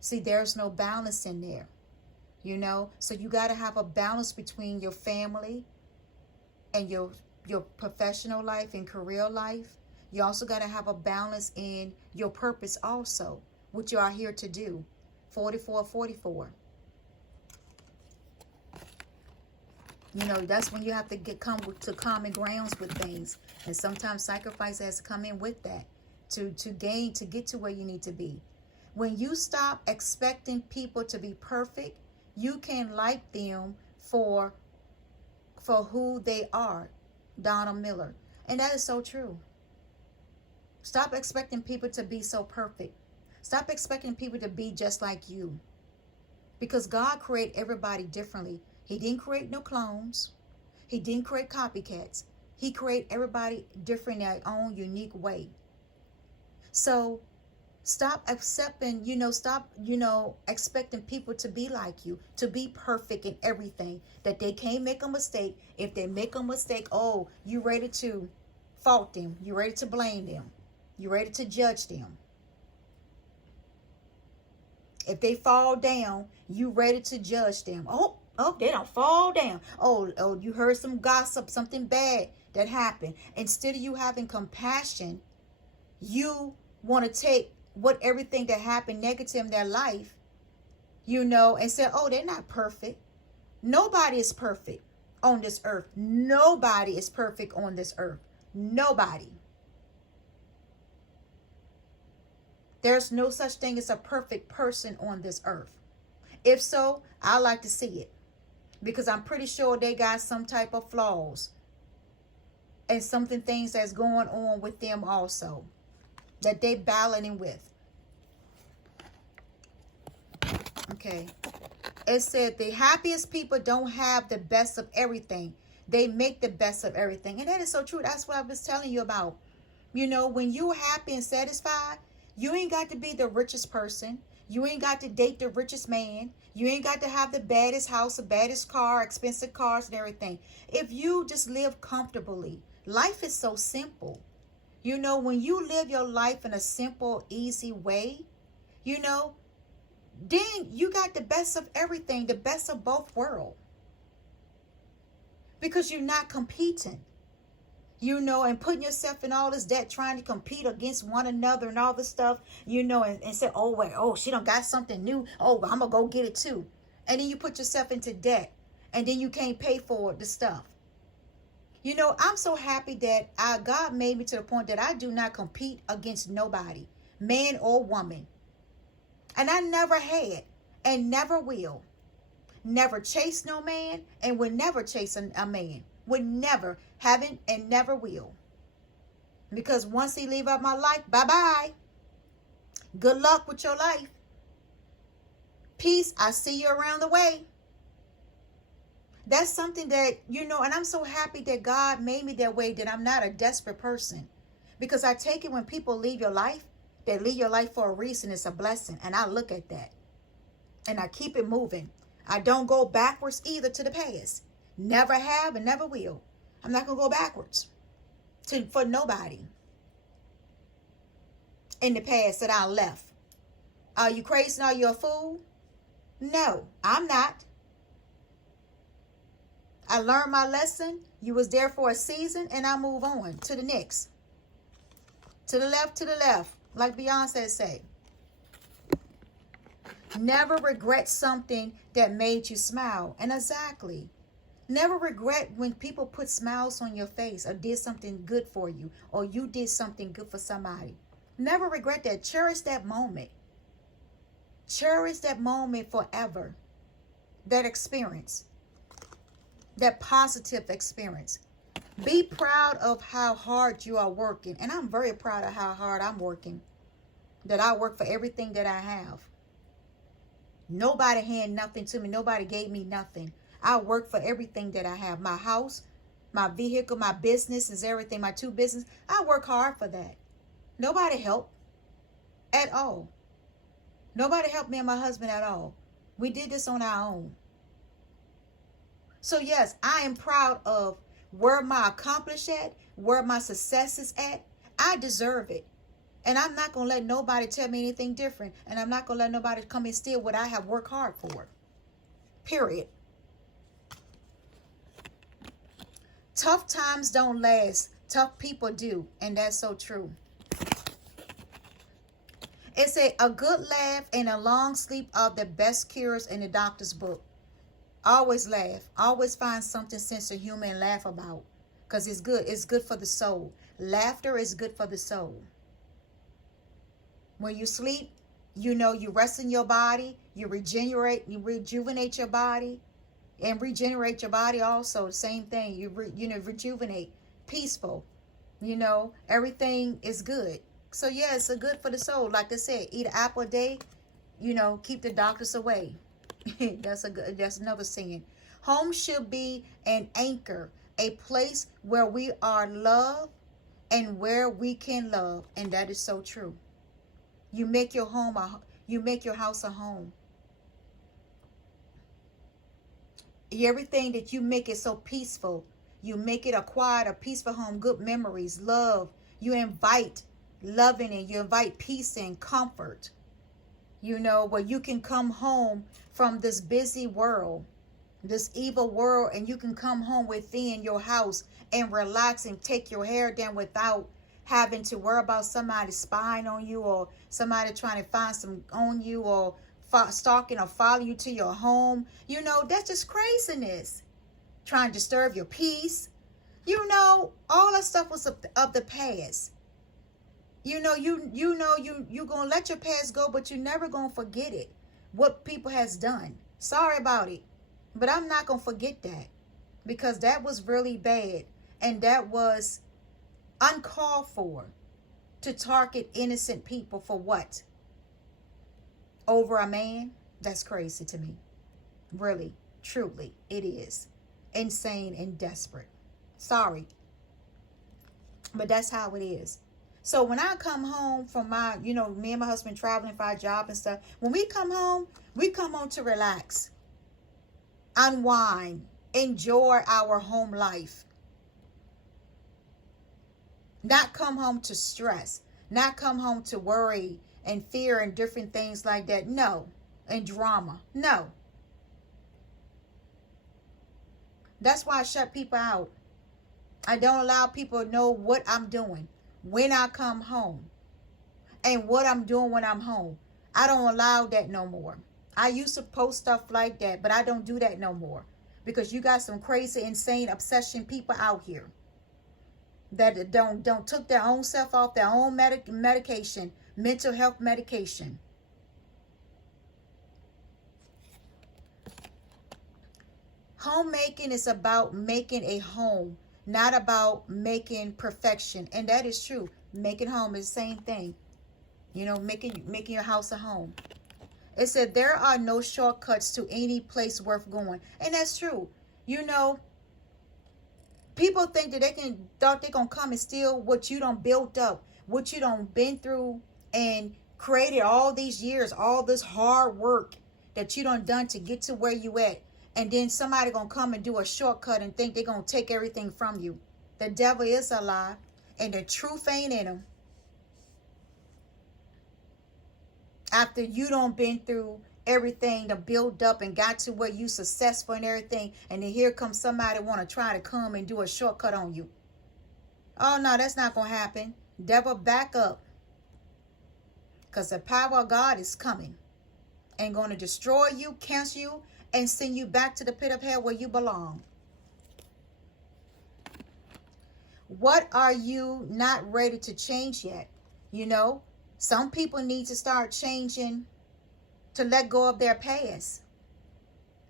See, there's no balance in there, you know. So you got to have a balance between your family and your professional life and career life. You also got to have a balance in your purpose also, what you are here to do. 4444. You know, that's when you have to come to common grounds with things. And sometimes sacrifice has to come in with that to get to where you need to be. When you stop expecting people to be perfect, you can like them for who they are. Donald Miller. And that is so true. Stop expecting people to be so perfect. Stop expecting people to be just like you. Because God created everybody differently. He didn't create no clones. He didn't create copycats. He created everybody different in their own unique way. So stop accepting, expecting people to be like you, to be perfect in everything, that they can't make a mistake. If they make a mistake, oh, you ready to fault them. You ready to blame them. You ready to judge them. If they fall down, you ready to judge them. Oh, they don't fall down. Oh, you heard some gossip, something bad that happened. Instead of you having compassion, you want to take everything that happened negative in their life, and say, oh, they're not perfect. Nobody is perfect on this earth. Nobody is perfect on this earth. Nobody. There's no such thing as a perfect person on this earth. If so, I like to see it, because I'm pretty sure they got some type of flaws and something things that's going on with them also that they battling with. Okay. It said the happiest people don't have the best of everything. They make the best of everything. And that is so true. That's what I was telling you about. When you're happy and satisfied, you ain't got to be the richest person. You ain't got to date the richest man. You ain't got to have the baddest house, the baddest car, expensive cars and everything. If you just live comfortably, life is so simple. When you live your life in a simple, easy way, then you got the best of everything, the best of both worlds. Because you're not competing. And putting yourself in all this debt, trying to compete against one another and all this stuff, and say, oh, wait, oh, she done got something new. Oh, I'm going to go get it too. And then you put yourself into debt, and then you can't pay for the stuff. I'm so happy that God made me to the point that I do not compete against nobody, man or woman. And I never had and never will. Never chase no man and will never chase a man. Would never, haven't, and never will. Because once he leave out my life, bye-bye. Good luck with your life. Peace, I see you around the way. That's something that, and I'm so happy that God made me that way, that I'm not a desperate person. Because I take it when people leave your life, they leave your life for a reason. It's a blessing. And I look at that. And I keep it moving. I don't go backwards either to the past. Never have and never will. I'm not going to go backwards for nobody in the past that I left. Are you crazy? Are you a fool? No, I'm not. I learned my lesson. You was there for a season, and I move on to the next. To the left, like Beyonce say. Never regret something that made you smile. And exactly. Never regret when people put smiles on your face or did something good for you, or you did something good for somebody. Never regret that. Cherish that moment. Cherish that moment forever. That experience. That positive experience. Be proud of how hard you are working. And I'm very proud of how hard I'm working. That I work for everything that I have. Nobody handed nothing to me. Nobody gave me nothing. I work for everything that I have. My house, my vehicle, my business is everything. My 2 businesses. I work hard for that. Nobody helped at all. Nobody helped me and my husband at all. We did this on our own. So yes, I am proud of where my accomplishment at, where my success is at. I deserve it. And I'm not going to let nobody tell me anything different. And I'm not going to let nobody come and steal what I have worked hard for. Period. Tough times don't last. Tough people do. And that's so true. It said a good laugh and a long sleep are the best cures in the doctor's book. Always laugh. Always find something sense of humor and laugh about. Because it's good. It's good for the soul. Laughter is good for the soul. When you sleep, you know, you rest in your body. You rejuvenate your body. And regenerate your body also. Same thing. You rejuvenate. Peaceful. You know, everything is good. So yeah, it's a good for the soul. Like I said, eat an apple a day. You know, keep the doctors away. That's another saying. Home should be an anchor, a place where we are loved and where we can love, and that is so true. You make your home you make your house a home. Everything that you make it so peaceful. You make it a quiet, a peaceful home, good memories, love. You invite loving and you invite peace and comfort. You know, where you can come home from this busy world, this evil world, and you can come home within your house and relax and take your hair down without having to worry about somebody spying on you or somebody trying to find some on you or stalking or follow you to your home. You know, that's just craziness. Trying to disturb your peace. You know, all that stuff was of the past. You know, you gonna let your past go, but you never gonna forget it. What people has done. Sorry about it. But I'm not gonna forget that. Because that was really bad. And that was uncalled for. To target innocent people for what? Over a man? That's crazy to me. Really, truly, it is. Insane and desperate. Sorry. But that's how it is. So when I come home from my, you know, me and my husband traveling for our job and stuff, when we come home to relax, unwind, enjoy our home life. Not come home to stress, not come home to worry and fear and different things like that. No. And drama. No. That's why I shut people out. I don't allow people to know what I'm doing when I come home and what I'm doing when I'm home. I don't allow that no more. I used to post stuff like that, but I don't do that no more because you got some crazy, insane, obsession people out here that don't took their own self off their own medication, mental health medication. Homemaking is about making a home, not about making perfection. And that is true. Making home is the same thing. You know, making your house a home. It said there are no shortcuts to any place worth going. And that's true. You know, people think that they're gonna come and steal what you done built up, what you done been through and created all these years, all this hard work that you done to get to where you at. And then somebody gonna come and do a shortcut and think they're gonna take everything from you. The devil is a lie, and the truth ain't in him. After you done been through everything to build up and got to where you successful and everything, and then here comes somebody want to try to come and do a shortcut on you. Oh no, that's not gonna happen. Devil, back up, because the power of God is coming and going to destroy you, cancel you, and send you back to the pit of hell where you belong. What are you not ready to change yet? You know, some people need to start changing to let go of their past,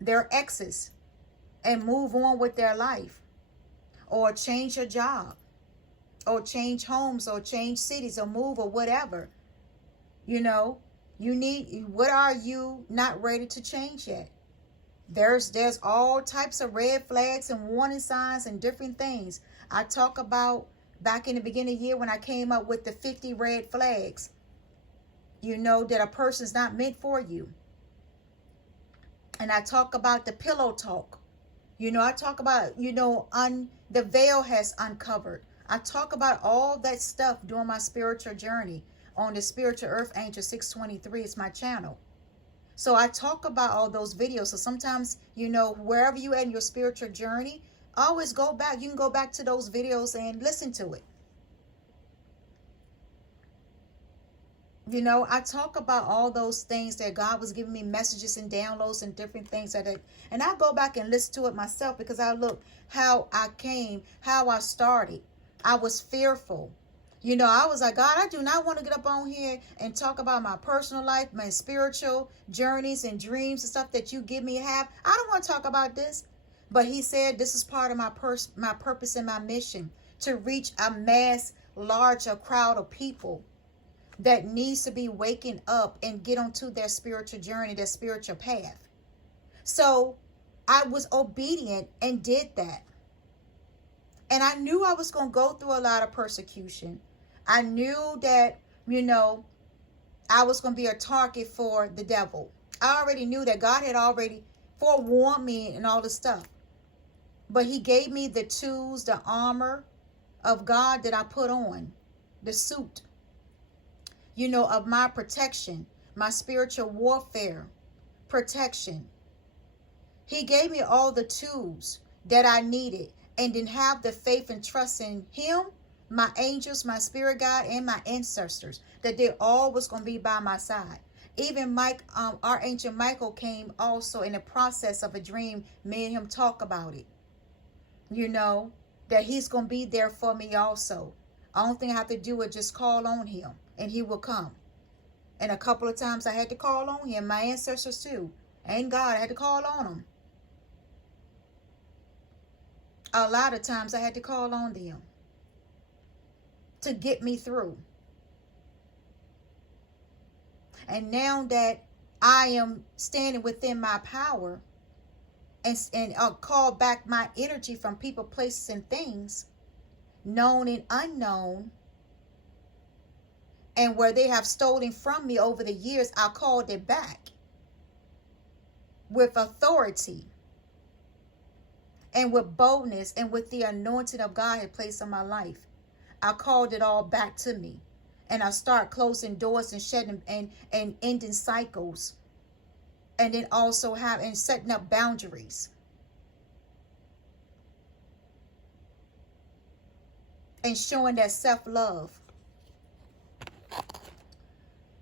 their exes, and move on with their life. Or change your job. Or change homes, or change cities, or move, or whatever. You know, what are you not ready to change yet? There's all types of red flags and warning signs and different things. I talk about back in the beginning of the year when I came up with the 50 red flags. You know that a person's not meant for you. And I talk about the pillow talk. You know, I talk about, you know, the veil has uncovered. I talk about all that stuff during my spiritual journey on the Spiritual Earth Angel 623. It's my channel. So I talk about all those videos. So sometimes, you know, wherever you at in your spiritual journey, always go back. You can go back to those videos and listen to it. You know, I talk about all those things that God was giving me messages and downloads and different things and I go back and listen to it myself because I look how I came, how I started. I was fearful. You know, I was like, God, I do not want to get up on here and talk about my personal life, my spiritual journeys and dreams and stuff that you give me to have. I don't want to talk about this. But he said this is part of my purpose and my mission, to reach a mass larger crowd of people that needs to be waking up and get onto their spiritual journey, their spiritual path. So I was obedient and did that. And I knew I was going to go through a lot of persecution. I knew that, you know, I was going to be a target for the devil. I already knew that. God had already forewarned me and all this stuff. But he gave me the tools, the armor of God that I put on, the suit, you know, of my protection, my spiritual warfare protection. He gave me all the tools that I needed, and then have the faith and trust in him, my angels, my spirit guide, and my ancestors, that they all was going to be by my side. Even Archangel Michael came also in the process of a dream. Me and him talk about it. You know, that he's going to be there for me also. Only thing I have to do is just call on him and he will come. And a couple of times I had to call on him, my ancestors too. And God, I had to call on them. A lot of times I had to call on them to get me through. And now that I am standing within my power and call back my energy from people, places, and things, known and unknown, and where they have stolen from me over the years, I called it back with authority and with boldness and with the anointing of God had placed on my life. I called it all back to me, and I start closing doors and shedding and ending cycles, and then also setting up boundaries. And showing that self-love.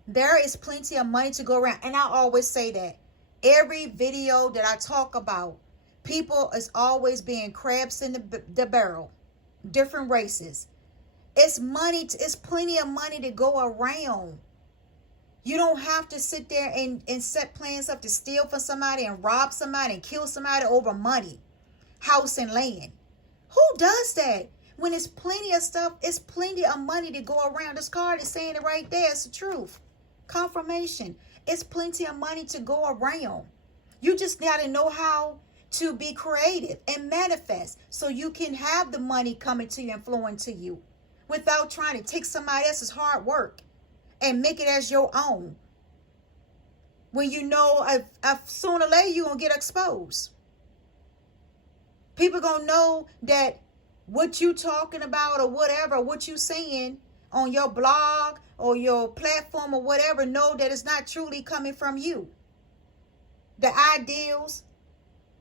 There is plenty of money to go around. And I always say that. Every video that I talk about, people is always being crabs in the barrel. Different races. It's money. It's plenty of money to go around. You don't have to sit there and set plans up to steal from somebody and rob somebody and kill somebody over money, house and land. Who does that? When it's plenty of stuff, it's plenty of money to go around. This card is saying it right there. It's the truth. Confirmation. It's plenty of money to go around. You just got to know how to be creative and manifest so you can have the money coming to you and flowing to you without trying to take somebody else's hard work and make it as your own. When you know if sooner or later you're going to get exposed. People going to know that what you talking about or whatever, what you saying on your blog or your platform or whatever, know that it's not truly coming from you. The ideals,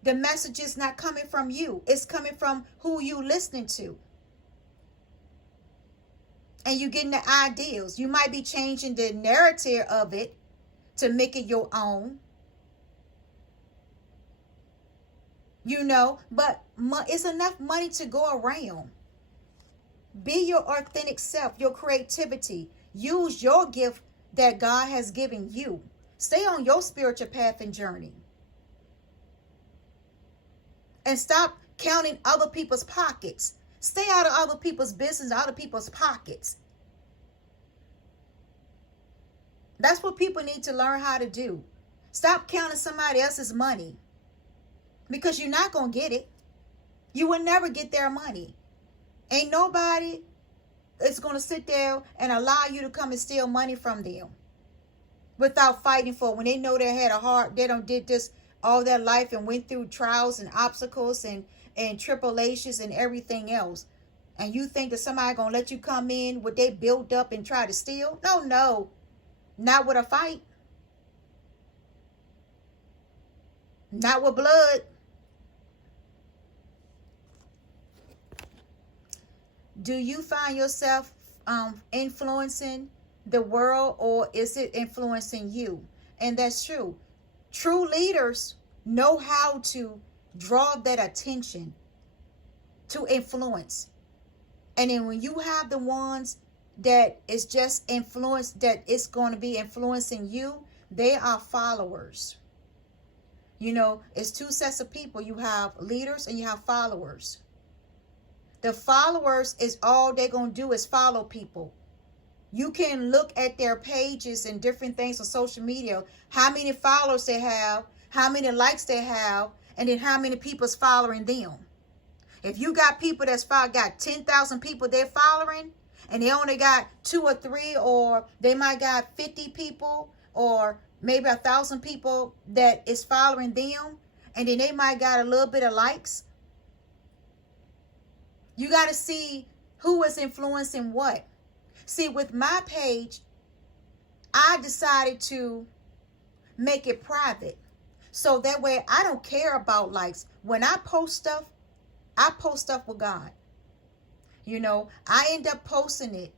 the message is not coming from you. It's coming from who you listening to. And you getting the ideals. You might be changing the narrative of it to make it your own. You know, but it's enough money to go around. Be your authentic self, your creativity. Use your gift that God has given you. Stay on your spiritual path and journey. And stop counting other people's pockets. Stay out of other people's business, other people's pockets. That's what people need to learn how to do. Stop counting somebody else's money. Because you're not going to get it. You will never get their money. Ain't nobody is going to sit there and allow you to come and steal money from them without fighting for it. When they know they had a heart, they don't did this all their life and went through trials and obstacles and tribulations and everything else. And you think that somebody going to let you come in what they built up and try to steal? No. Not with a fight. Not with blood. Do you find yourself influencing the world or is it influencing you? And that's true. True leaders know how to draw that attention to influence. And then when you have the ones that is just influence, that it's going to be influencing you, they are followers. You know, it's two sets of people. You have leaders and you have followers. The followers is all they're going to do is follow people. You can look at their pages and different things on social media, how many followers they have, how many likes they have, and then how many people's following them. If you got people got 10,000 people they're following, and they only got 2 or 3, or they might got 50 people, or maybe 1,000 people that is following them, and then they might got a little bit of likes. You got to see who is influencing what. See, with my page, I decided to make it private. So that way I don't care about likes. When I post stuff with God. You know, I end up posting it.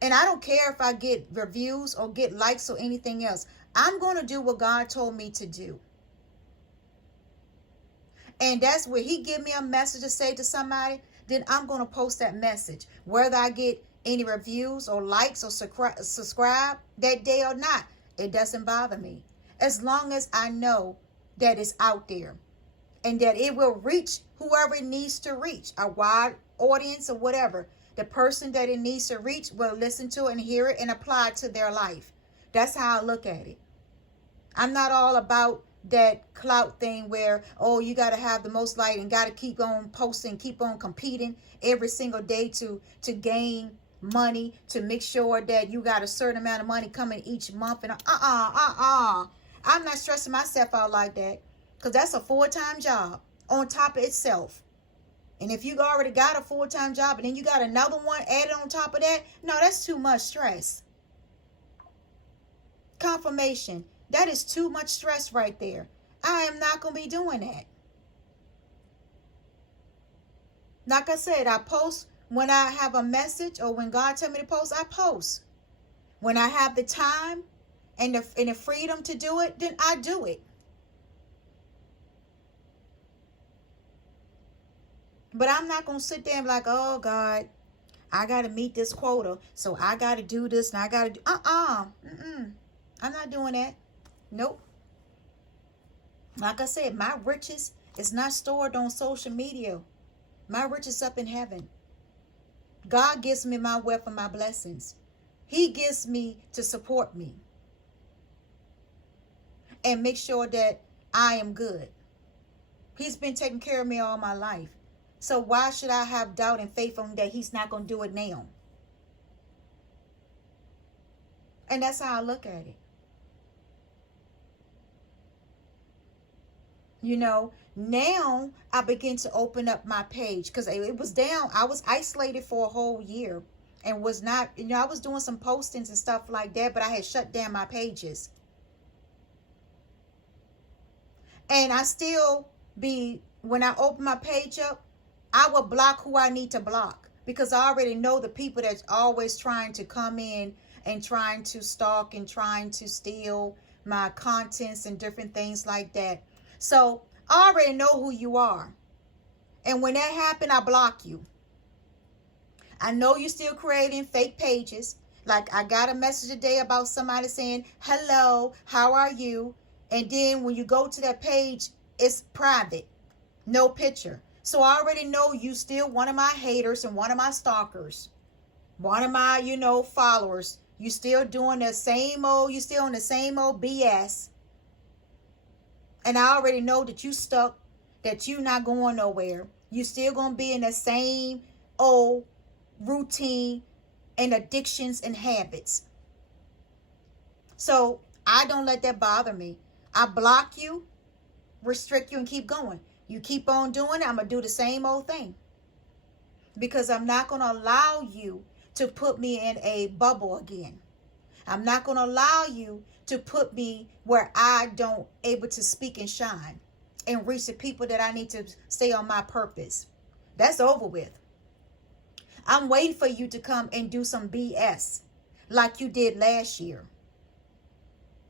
And I don't care if I get reviews or get likes or anything else. I'm going to do what God told me to do. And that's where he give me a message to say to somebody, then I'm going to post that message. Whether I get any reviews or likes or subscribe that day or not, it doesn't bother me. As long as I know that it's out there and that it will reach whoever it needs to reach, a wide audience or whatever. The person that it needs to reach will listen to it and hear it and apply it to their life. That's how I look at it. I'm not all about that clout thing where, oh, you got to have the most like and got to keep on posting, keep on competing every single day to gain money, to make sure that you got a certain amount of money coming each month. And I'm not stressing myself out like that, because that's a full-time job on top of itself. And if you already got a full-time job and then you got another one added on top of that, no, that's too much stress. Confirmation. That is too much stress right there. I am not going to be doing that. Like I said, I post when I have a message, or when God tell me to post, I post. When I have the time and the freedom to do it, then I do it. But I'm not going to sit there and be like, oh, God, I got to meet this quota, so I got to do this, and I got to do, I'm not doing that. Nope. Like I said, my riches is not stored on social media. My riches is up in heaven. God gives me my wealth and my blessings. He gives me to support me and make sure that I am good. He's been taking care of me all my life. So why should I have doubt and faith on that he's not going to do it now? And that's how I look at it. You know, now I begin to open up my page, because it was down. I was isolated for a whole year and was not, you know, I was doing some postings and stuff like that, but I had shut down my pages. And I still when I open my page up, I will block who I need to block, because I already know the people that's always trying to come in and trying to stalk and trying to steal my contents and different things like that. So I already know who you are. And when that happens, I block you. I know you're still creating fake pages. Like I got a message today about somebody saying, hello, how are you? And then when you go to that page, it's private, no picture. So I already know you still one of my haters and one of my stalkers, one of my, followers. You still doing the same old, you still on the same old BS. And I already know that you stuck, that you not going nowhere. You still going to be in the same old routine and addictions and habits. So I don't let that bother me. I block you, restrict you, and keep going. You keep on doing it, I'm going to do the same old thing. Because I'm not going to allow you to put me in a bubble again. I'm not going to allow you to put me where I don't able to speak and shine and reach the people that I need to stay on my purpose. That's over with. I'm waiting for you to come and do some BS. like you did last year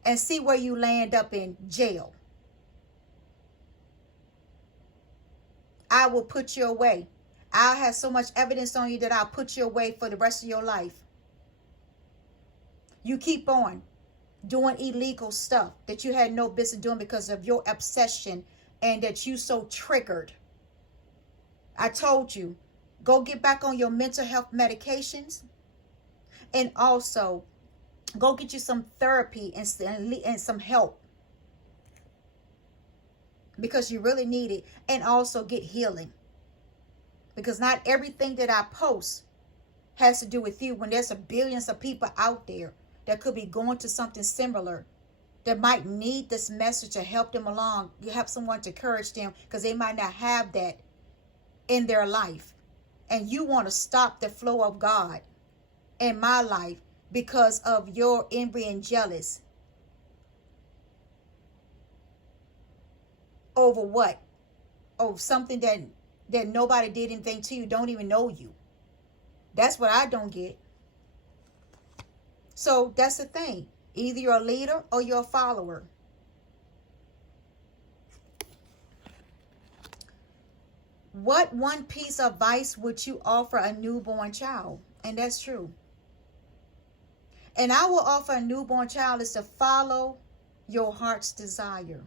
and see where you land up in jail. I will put you away. I'll have so much evidence on you that I'll put you away for the rest of your life. You keep on doing illegal stuff that you had no business doing because of your obsession and that you so triggered. I told you, go get back on your mental health medications, and also go get you some therapy and some help, because you really need it, and also get healing, because not everything that I post has to do with you, when there's billions of people out there that could be going to something similar, that might need this message to help them along. You have someone to encourage them because they might not have that in their life, and you want to stop the flow of God in my life because of your envy and jealous over what? Over something that nobody did anything to you, don't even know you. That's what I don't get. So that's the thing. Either you're a leader or you're a follower. What one piece of advice would you offer a newborn child? And that's true. And I will offer a newborn child is to follow your heart's desire.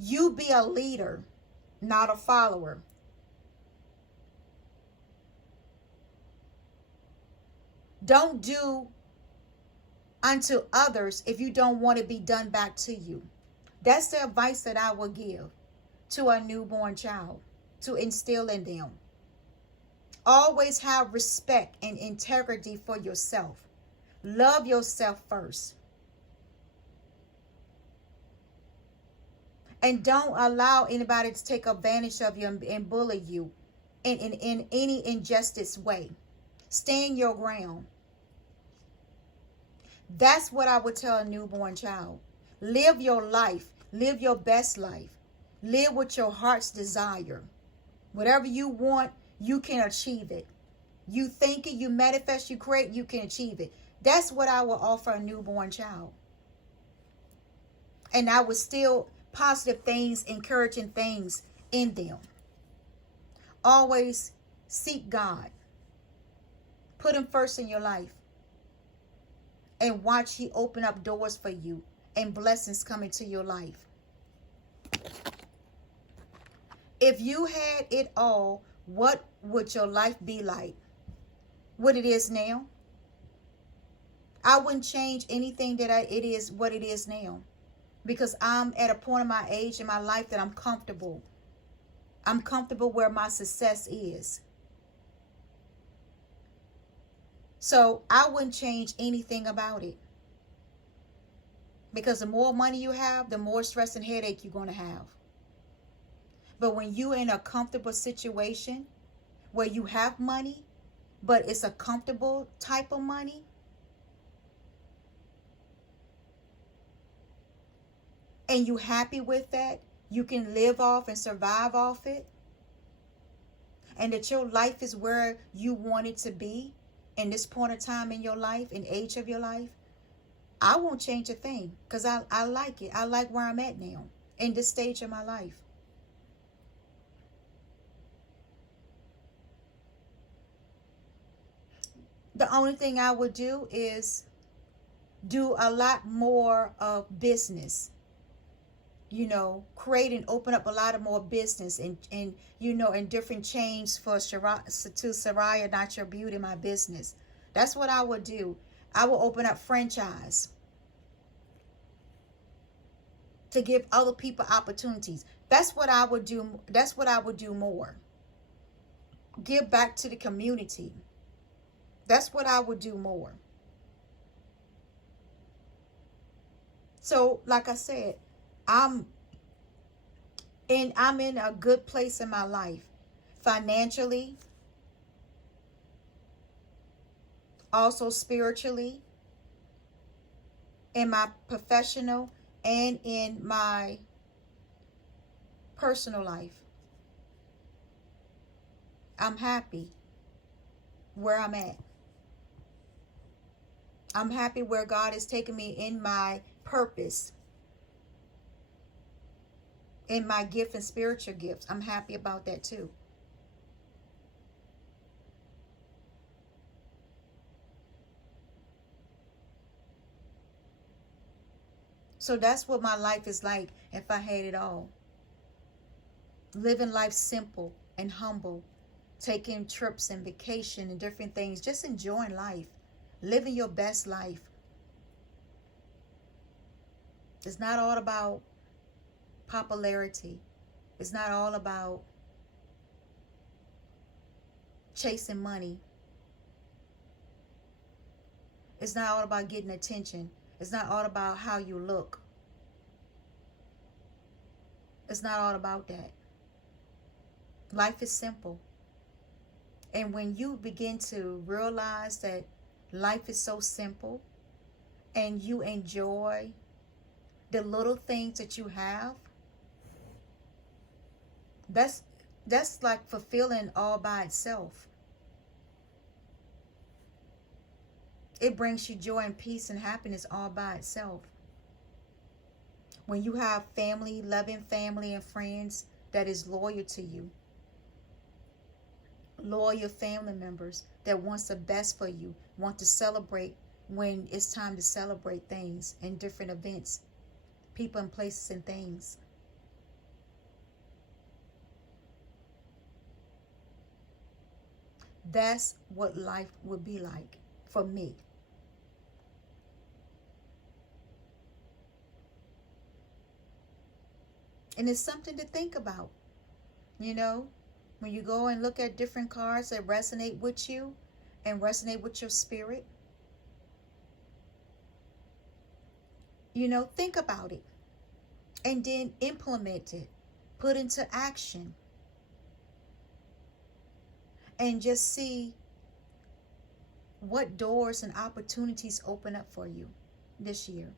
You be a leader, not a follower. Don't do unto others if you don't want to be done back to you. That's the advice that I will give to a newborn child, to instill in them. Always have respect and integrity for yourself. Love yourself first. And don't allow anybody to take advantage of you and bully you in any injustice way. Stand your ground. That's what I would tell a newborn child. Live your life. Live your best life. Live with your heart's desire. Whatever you want, you can achieve it. You think it, you manifest, you create, you can achieve it. That's what I will offer a newborn child. And I would still positive things, encouraging things in them. Always seek God. Put him first in your life. And watch he open up doors for you and blessings come into your life. If you had it all, what would your life be like? What it is now? I wouldn't change anything that it is what it is now. Because I'm at a point in my age in my life that I'm comfortable. I'm comfortable where my success is. So I wouldn't change anything about it. Because the more money you have, the more stress and headache you're going to have. But when you're in a comfortable situation where you have money, but it's a comfortable type of money, and you happy with that, you can live off and survive off it, and that your life is where you want it to be in this point of time in your life, in age of your life, I won't change a thing, because I like it. I like where I'm at now in this stage of my life. The only thing I would do is do a lot more of business. You know, create and open up a lot of more business and you know, in different chains for Sarai Natural Beauty, my business. That's what I would do. I will open up franchise to give other people opportunities. That's what I would do. That's what I would do more. Give back to the community. That's what I would do more. So, like I said, I'm in a good place in my life, financially, also spiritually, in my professional and in my personal life. I'm happy where I'm at. I'm happy where God is taking me in my purpose, in my gift and spiritual gifts. I'm happy about that too. So that's what my life is like if I had it all. Living life simple and humble, taking trips and vacation and different things, just enjoying life, living your best life. It's not all about popularity. It's not all about chasing money. It's not all about getting attention. It's not all about how you look. It's not all about that. Life is simple. And when you begin to realize that life is so simple and you enjoy the little things that you have, that's like fulfilling all by itself. It brings you joy and peace and happiness all by itself. When you have family, loving family and friends that is loyal to you, loyal family members that wants the best for you, want to celebrate when it's time to celebrate things and different events, people and places and things. That's what life would be like for me. And it's something to think about, you know, when you go and look at different cards that resonate with you and resonate with your spirit, you know, think about it and then implement it, put into action, and just see what doors and opportunities open up for you this year.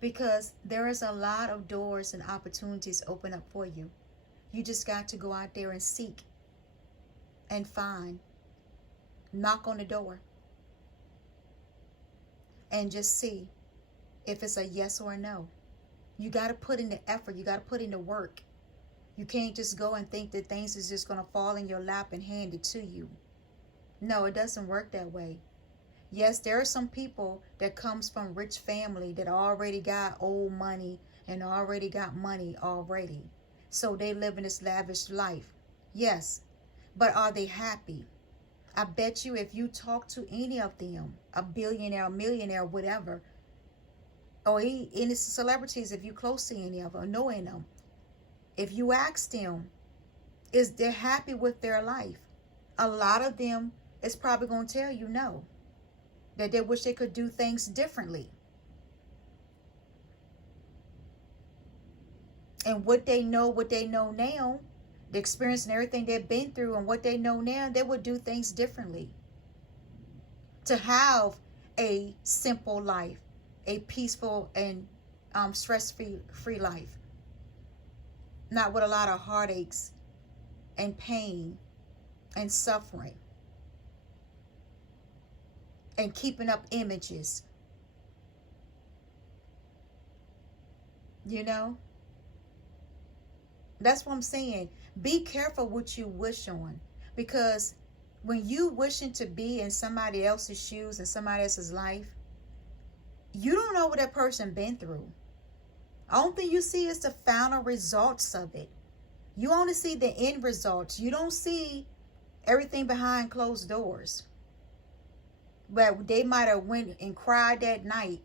Because there is a lot of doors and opportunities open up for you. You just got to go out there and seek and find. Knock on the door and just see if it's a yes or a no. You got to put in the effort. You got to put in the work. You can't just go and think that things is just going to fall in your lap and hand it to you. No, it doesn't work that way. Yes, there are some people that comes from rich family that already got old money and already got money already. So they live in this lavish life. Yes, but are they happy? I bet you if you talk to any of them, a billionaire, a millionaire, whatever, or any celebrities, if you close to any of them, or know any of them, if you ask them, is they're happy with their life? A lot of them is probably going to tell you no. That they wish they could do things differently. And what they know now, the experience and everything they've been through and what they know now, they would do things differently. To have a simple life, a peaceful and stress-free life. Not with a lot of heartaches and pain and suffering. And keeping up images. You know? That's what I'm saying. Be careful what you wish on. Because when you wishing to be in somebody else's shoes and somebody else's life, you don't know what that person been through. The only thing you see is the final results of it. You only see the end results. You don't see everything behind closed doors. But they might have went and cried that night.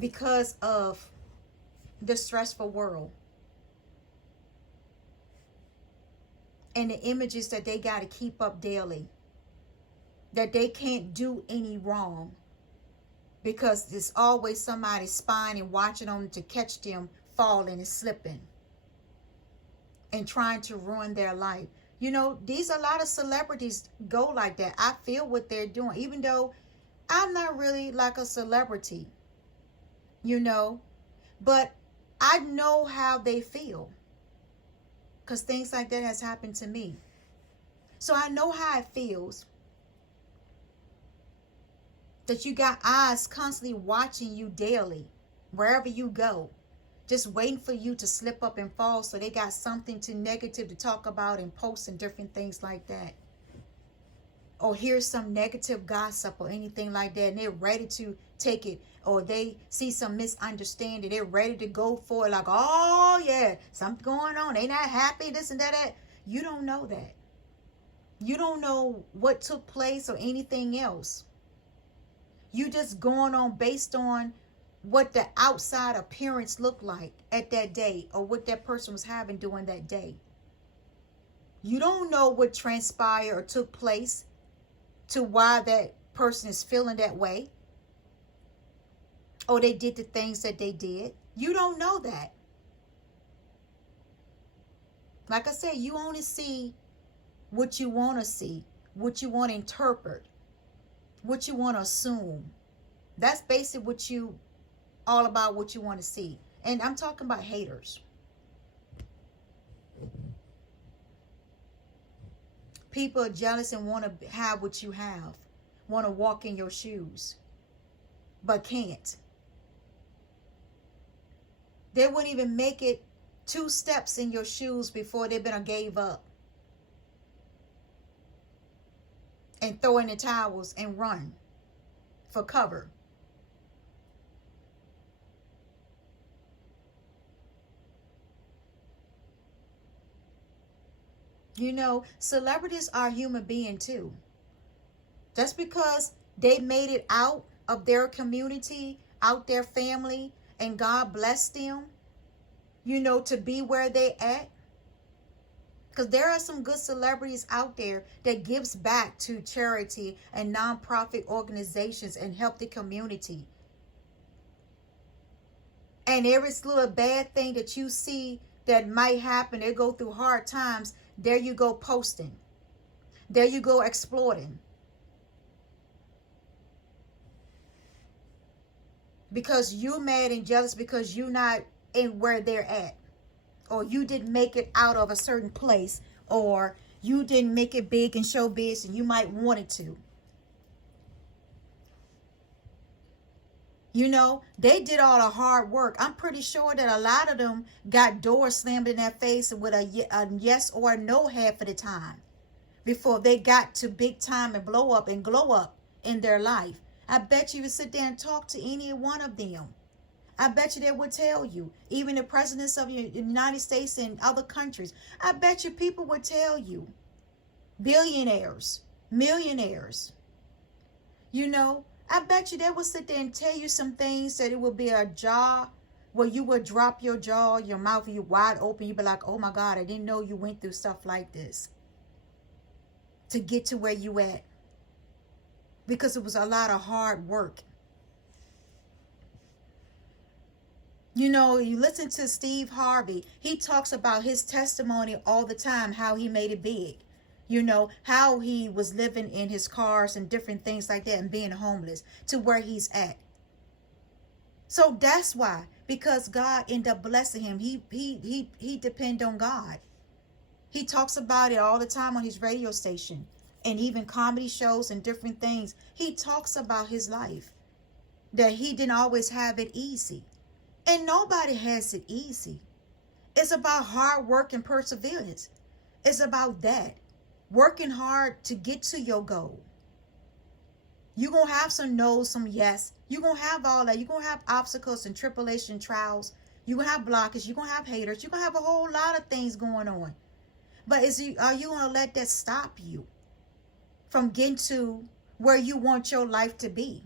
Because of the stressful world. And the images that they got to keep up daily. That they can't do any wrong. Because there's always somebody spying and watching them to catch them falling and slipping. And trying to ruin their life. You know, a lot of celebrities go like that. I feel what they're doing. Even though I'm not really like a celebrity. You know. But I know how they feel, because things like that has happened to me. So I know how it feels that you got eyes constantly watching you daily, wherever you go, just waiting for you to slip up and fall, so they got something too negative to talk about and post and different things like that. Or hear some negative gossip or anything like that, and they're ready to take it. Or they see some misunderstanding, they're ready to go for it, like, oh yeah, something going on, they not happy, this and that. You don't know that. You don't know what took place or anything else. You just going on based on what the outside appearance looked like at that day, or what that person was having during that day. You don't know what transpired or took place to why that person is feeling that way, or they did the things that they did. You don't know that. Like I said, you only see what you want to see, what you want to interpret, what you want to assume. That's basically what you all about, what you want to see. And I'm talking about haters. People are jealous and want to have what you have, want to walk in your shoes, but can't. They wouldn't even make it 2 steps in your shoes before they've been gave up and throw in the towels and run for cover. You know, celebrities are human beings too. Just because they made it out of their community, out their family, and God blessed them, you know, to be where they at. Because there are some good celebrities out there that gives back to charity and nonprofit organizations and help the community. And every little bad thing that you see that might happen, they go through hard times, there you go posting. There you go exploiting. Because you're mad and jealous because you're not in where they're at. Or you didn't make it out of a certain place. Or you didn't make it big in showbiz and you might want it to. You know, they did all the hard work. I'm pretty sure that a lot of them got doors slammed in their face with a yes or a no half of the time before they got to big time and blow up and glow up in their life. I bet you would sit there and talk to any one of them. I bet you they would tell you, even the presidents of the United States and other countries, I bet you people would tell you, billionaires, millionaires, you know, I bet you they will sit there and tell you some things that it will be a jaw where you would drop your jaw, your mouth, you wide open. You'd be like, oh my God, I didn't know you went through stuff like this to get to where you at. Because it was a lot of hard work. You know, you listen to Steve Harvey. He talks about his testimony all the time, how he made it big. You know, how he was living in his cars and different things like that and being homeless to where he's at. So that's why, because God ended up blessing him. He depend on God. He talks about it all the time on his radio station and even comedy shows and different things. He talks about his life, that he didn't always have it easy. And nobody has it easy. It's about hard work and perseverance. It's about that. Working hard to get to your goal. You're going to have some no's, some yes. You're going to have all that. You're going to have obstacles and tribulation trials. You're going to have blockage. You're going to have haters. You're going to have a whole lot of things going on. But are you going to let that stop you from getting to where you want your life to be?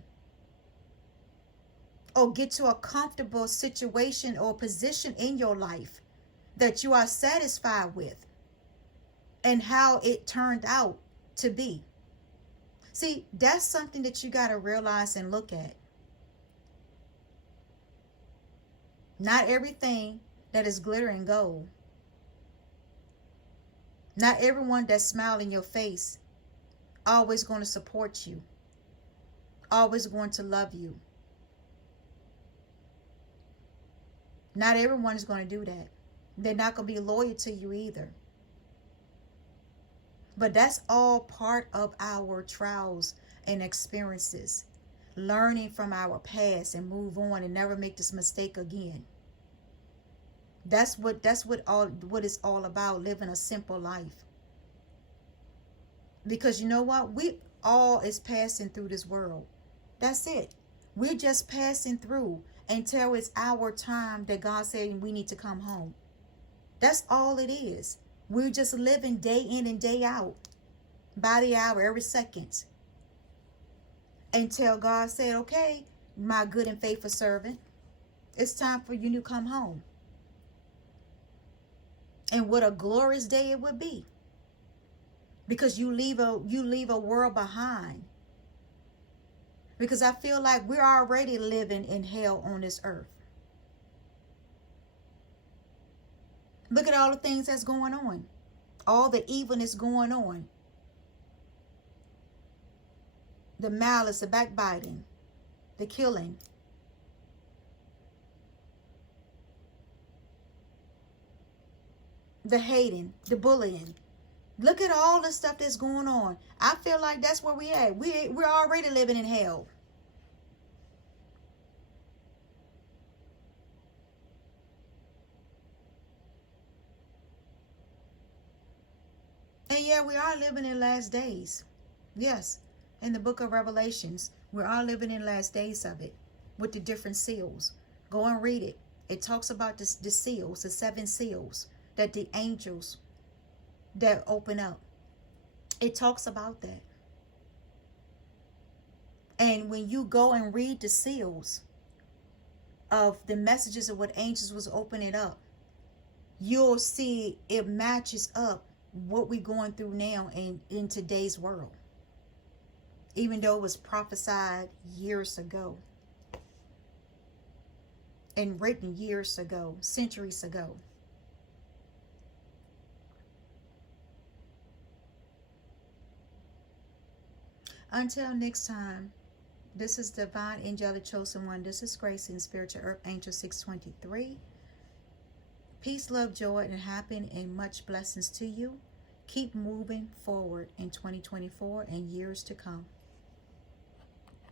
Or get to a comfortable situation or position in your life that you are satisfied with and how it turned out to be. See, that's something that you got to realize and look at. Not everything that is glitter and gold. Not everyone that smiles in your face always going to support you. Always going to love you. Not everyone is going to do that. They're not going to be loyal to you either. But that's all part of our trials and experiences. Learning from our past and move on and never make this mistake again. That's what it's all about, living a simple life. Because you know what? We all is passing through this world. That's it. We're just passing through until it's our time that God said we need to come home. That's all it is. We're just living day in and day out, by the hour, every second, until God said, okay, my good and faithful servant, it's time for you to come home. And what a glorious day it would be. Because you leave a world behind. Because I feel like we're already living in hell on this earth. Look at all the things that's going on. All the evilness going on. The malice, the backbiting, the killing. The hating, the bullying. Look at all the stuff that's going on. I feel like that's where we at. We're already living in hell. And yeah, we are living in last days. Yes. In the book of Revelations, we're all living in last days of it. With the different seals. Go and read it. It talks about the seals, the 7 seals. That the angels that open up. It talks about that. And when you go and read the seals of the messages of what angels was opening up, you'll see it matches up what we're going through now in today's world. Even though it was prophesied years ago. And written years ago, centuries ago. Until next time, this is Divine Angelic Chosen One. This is Grace in Spiritual Earth Angel 623. Peace, love, joy, and happiness, and much blessings to you. Keep moving forward in 2024 and years to come.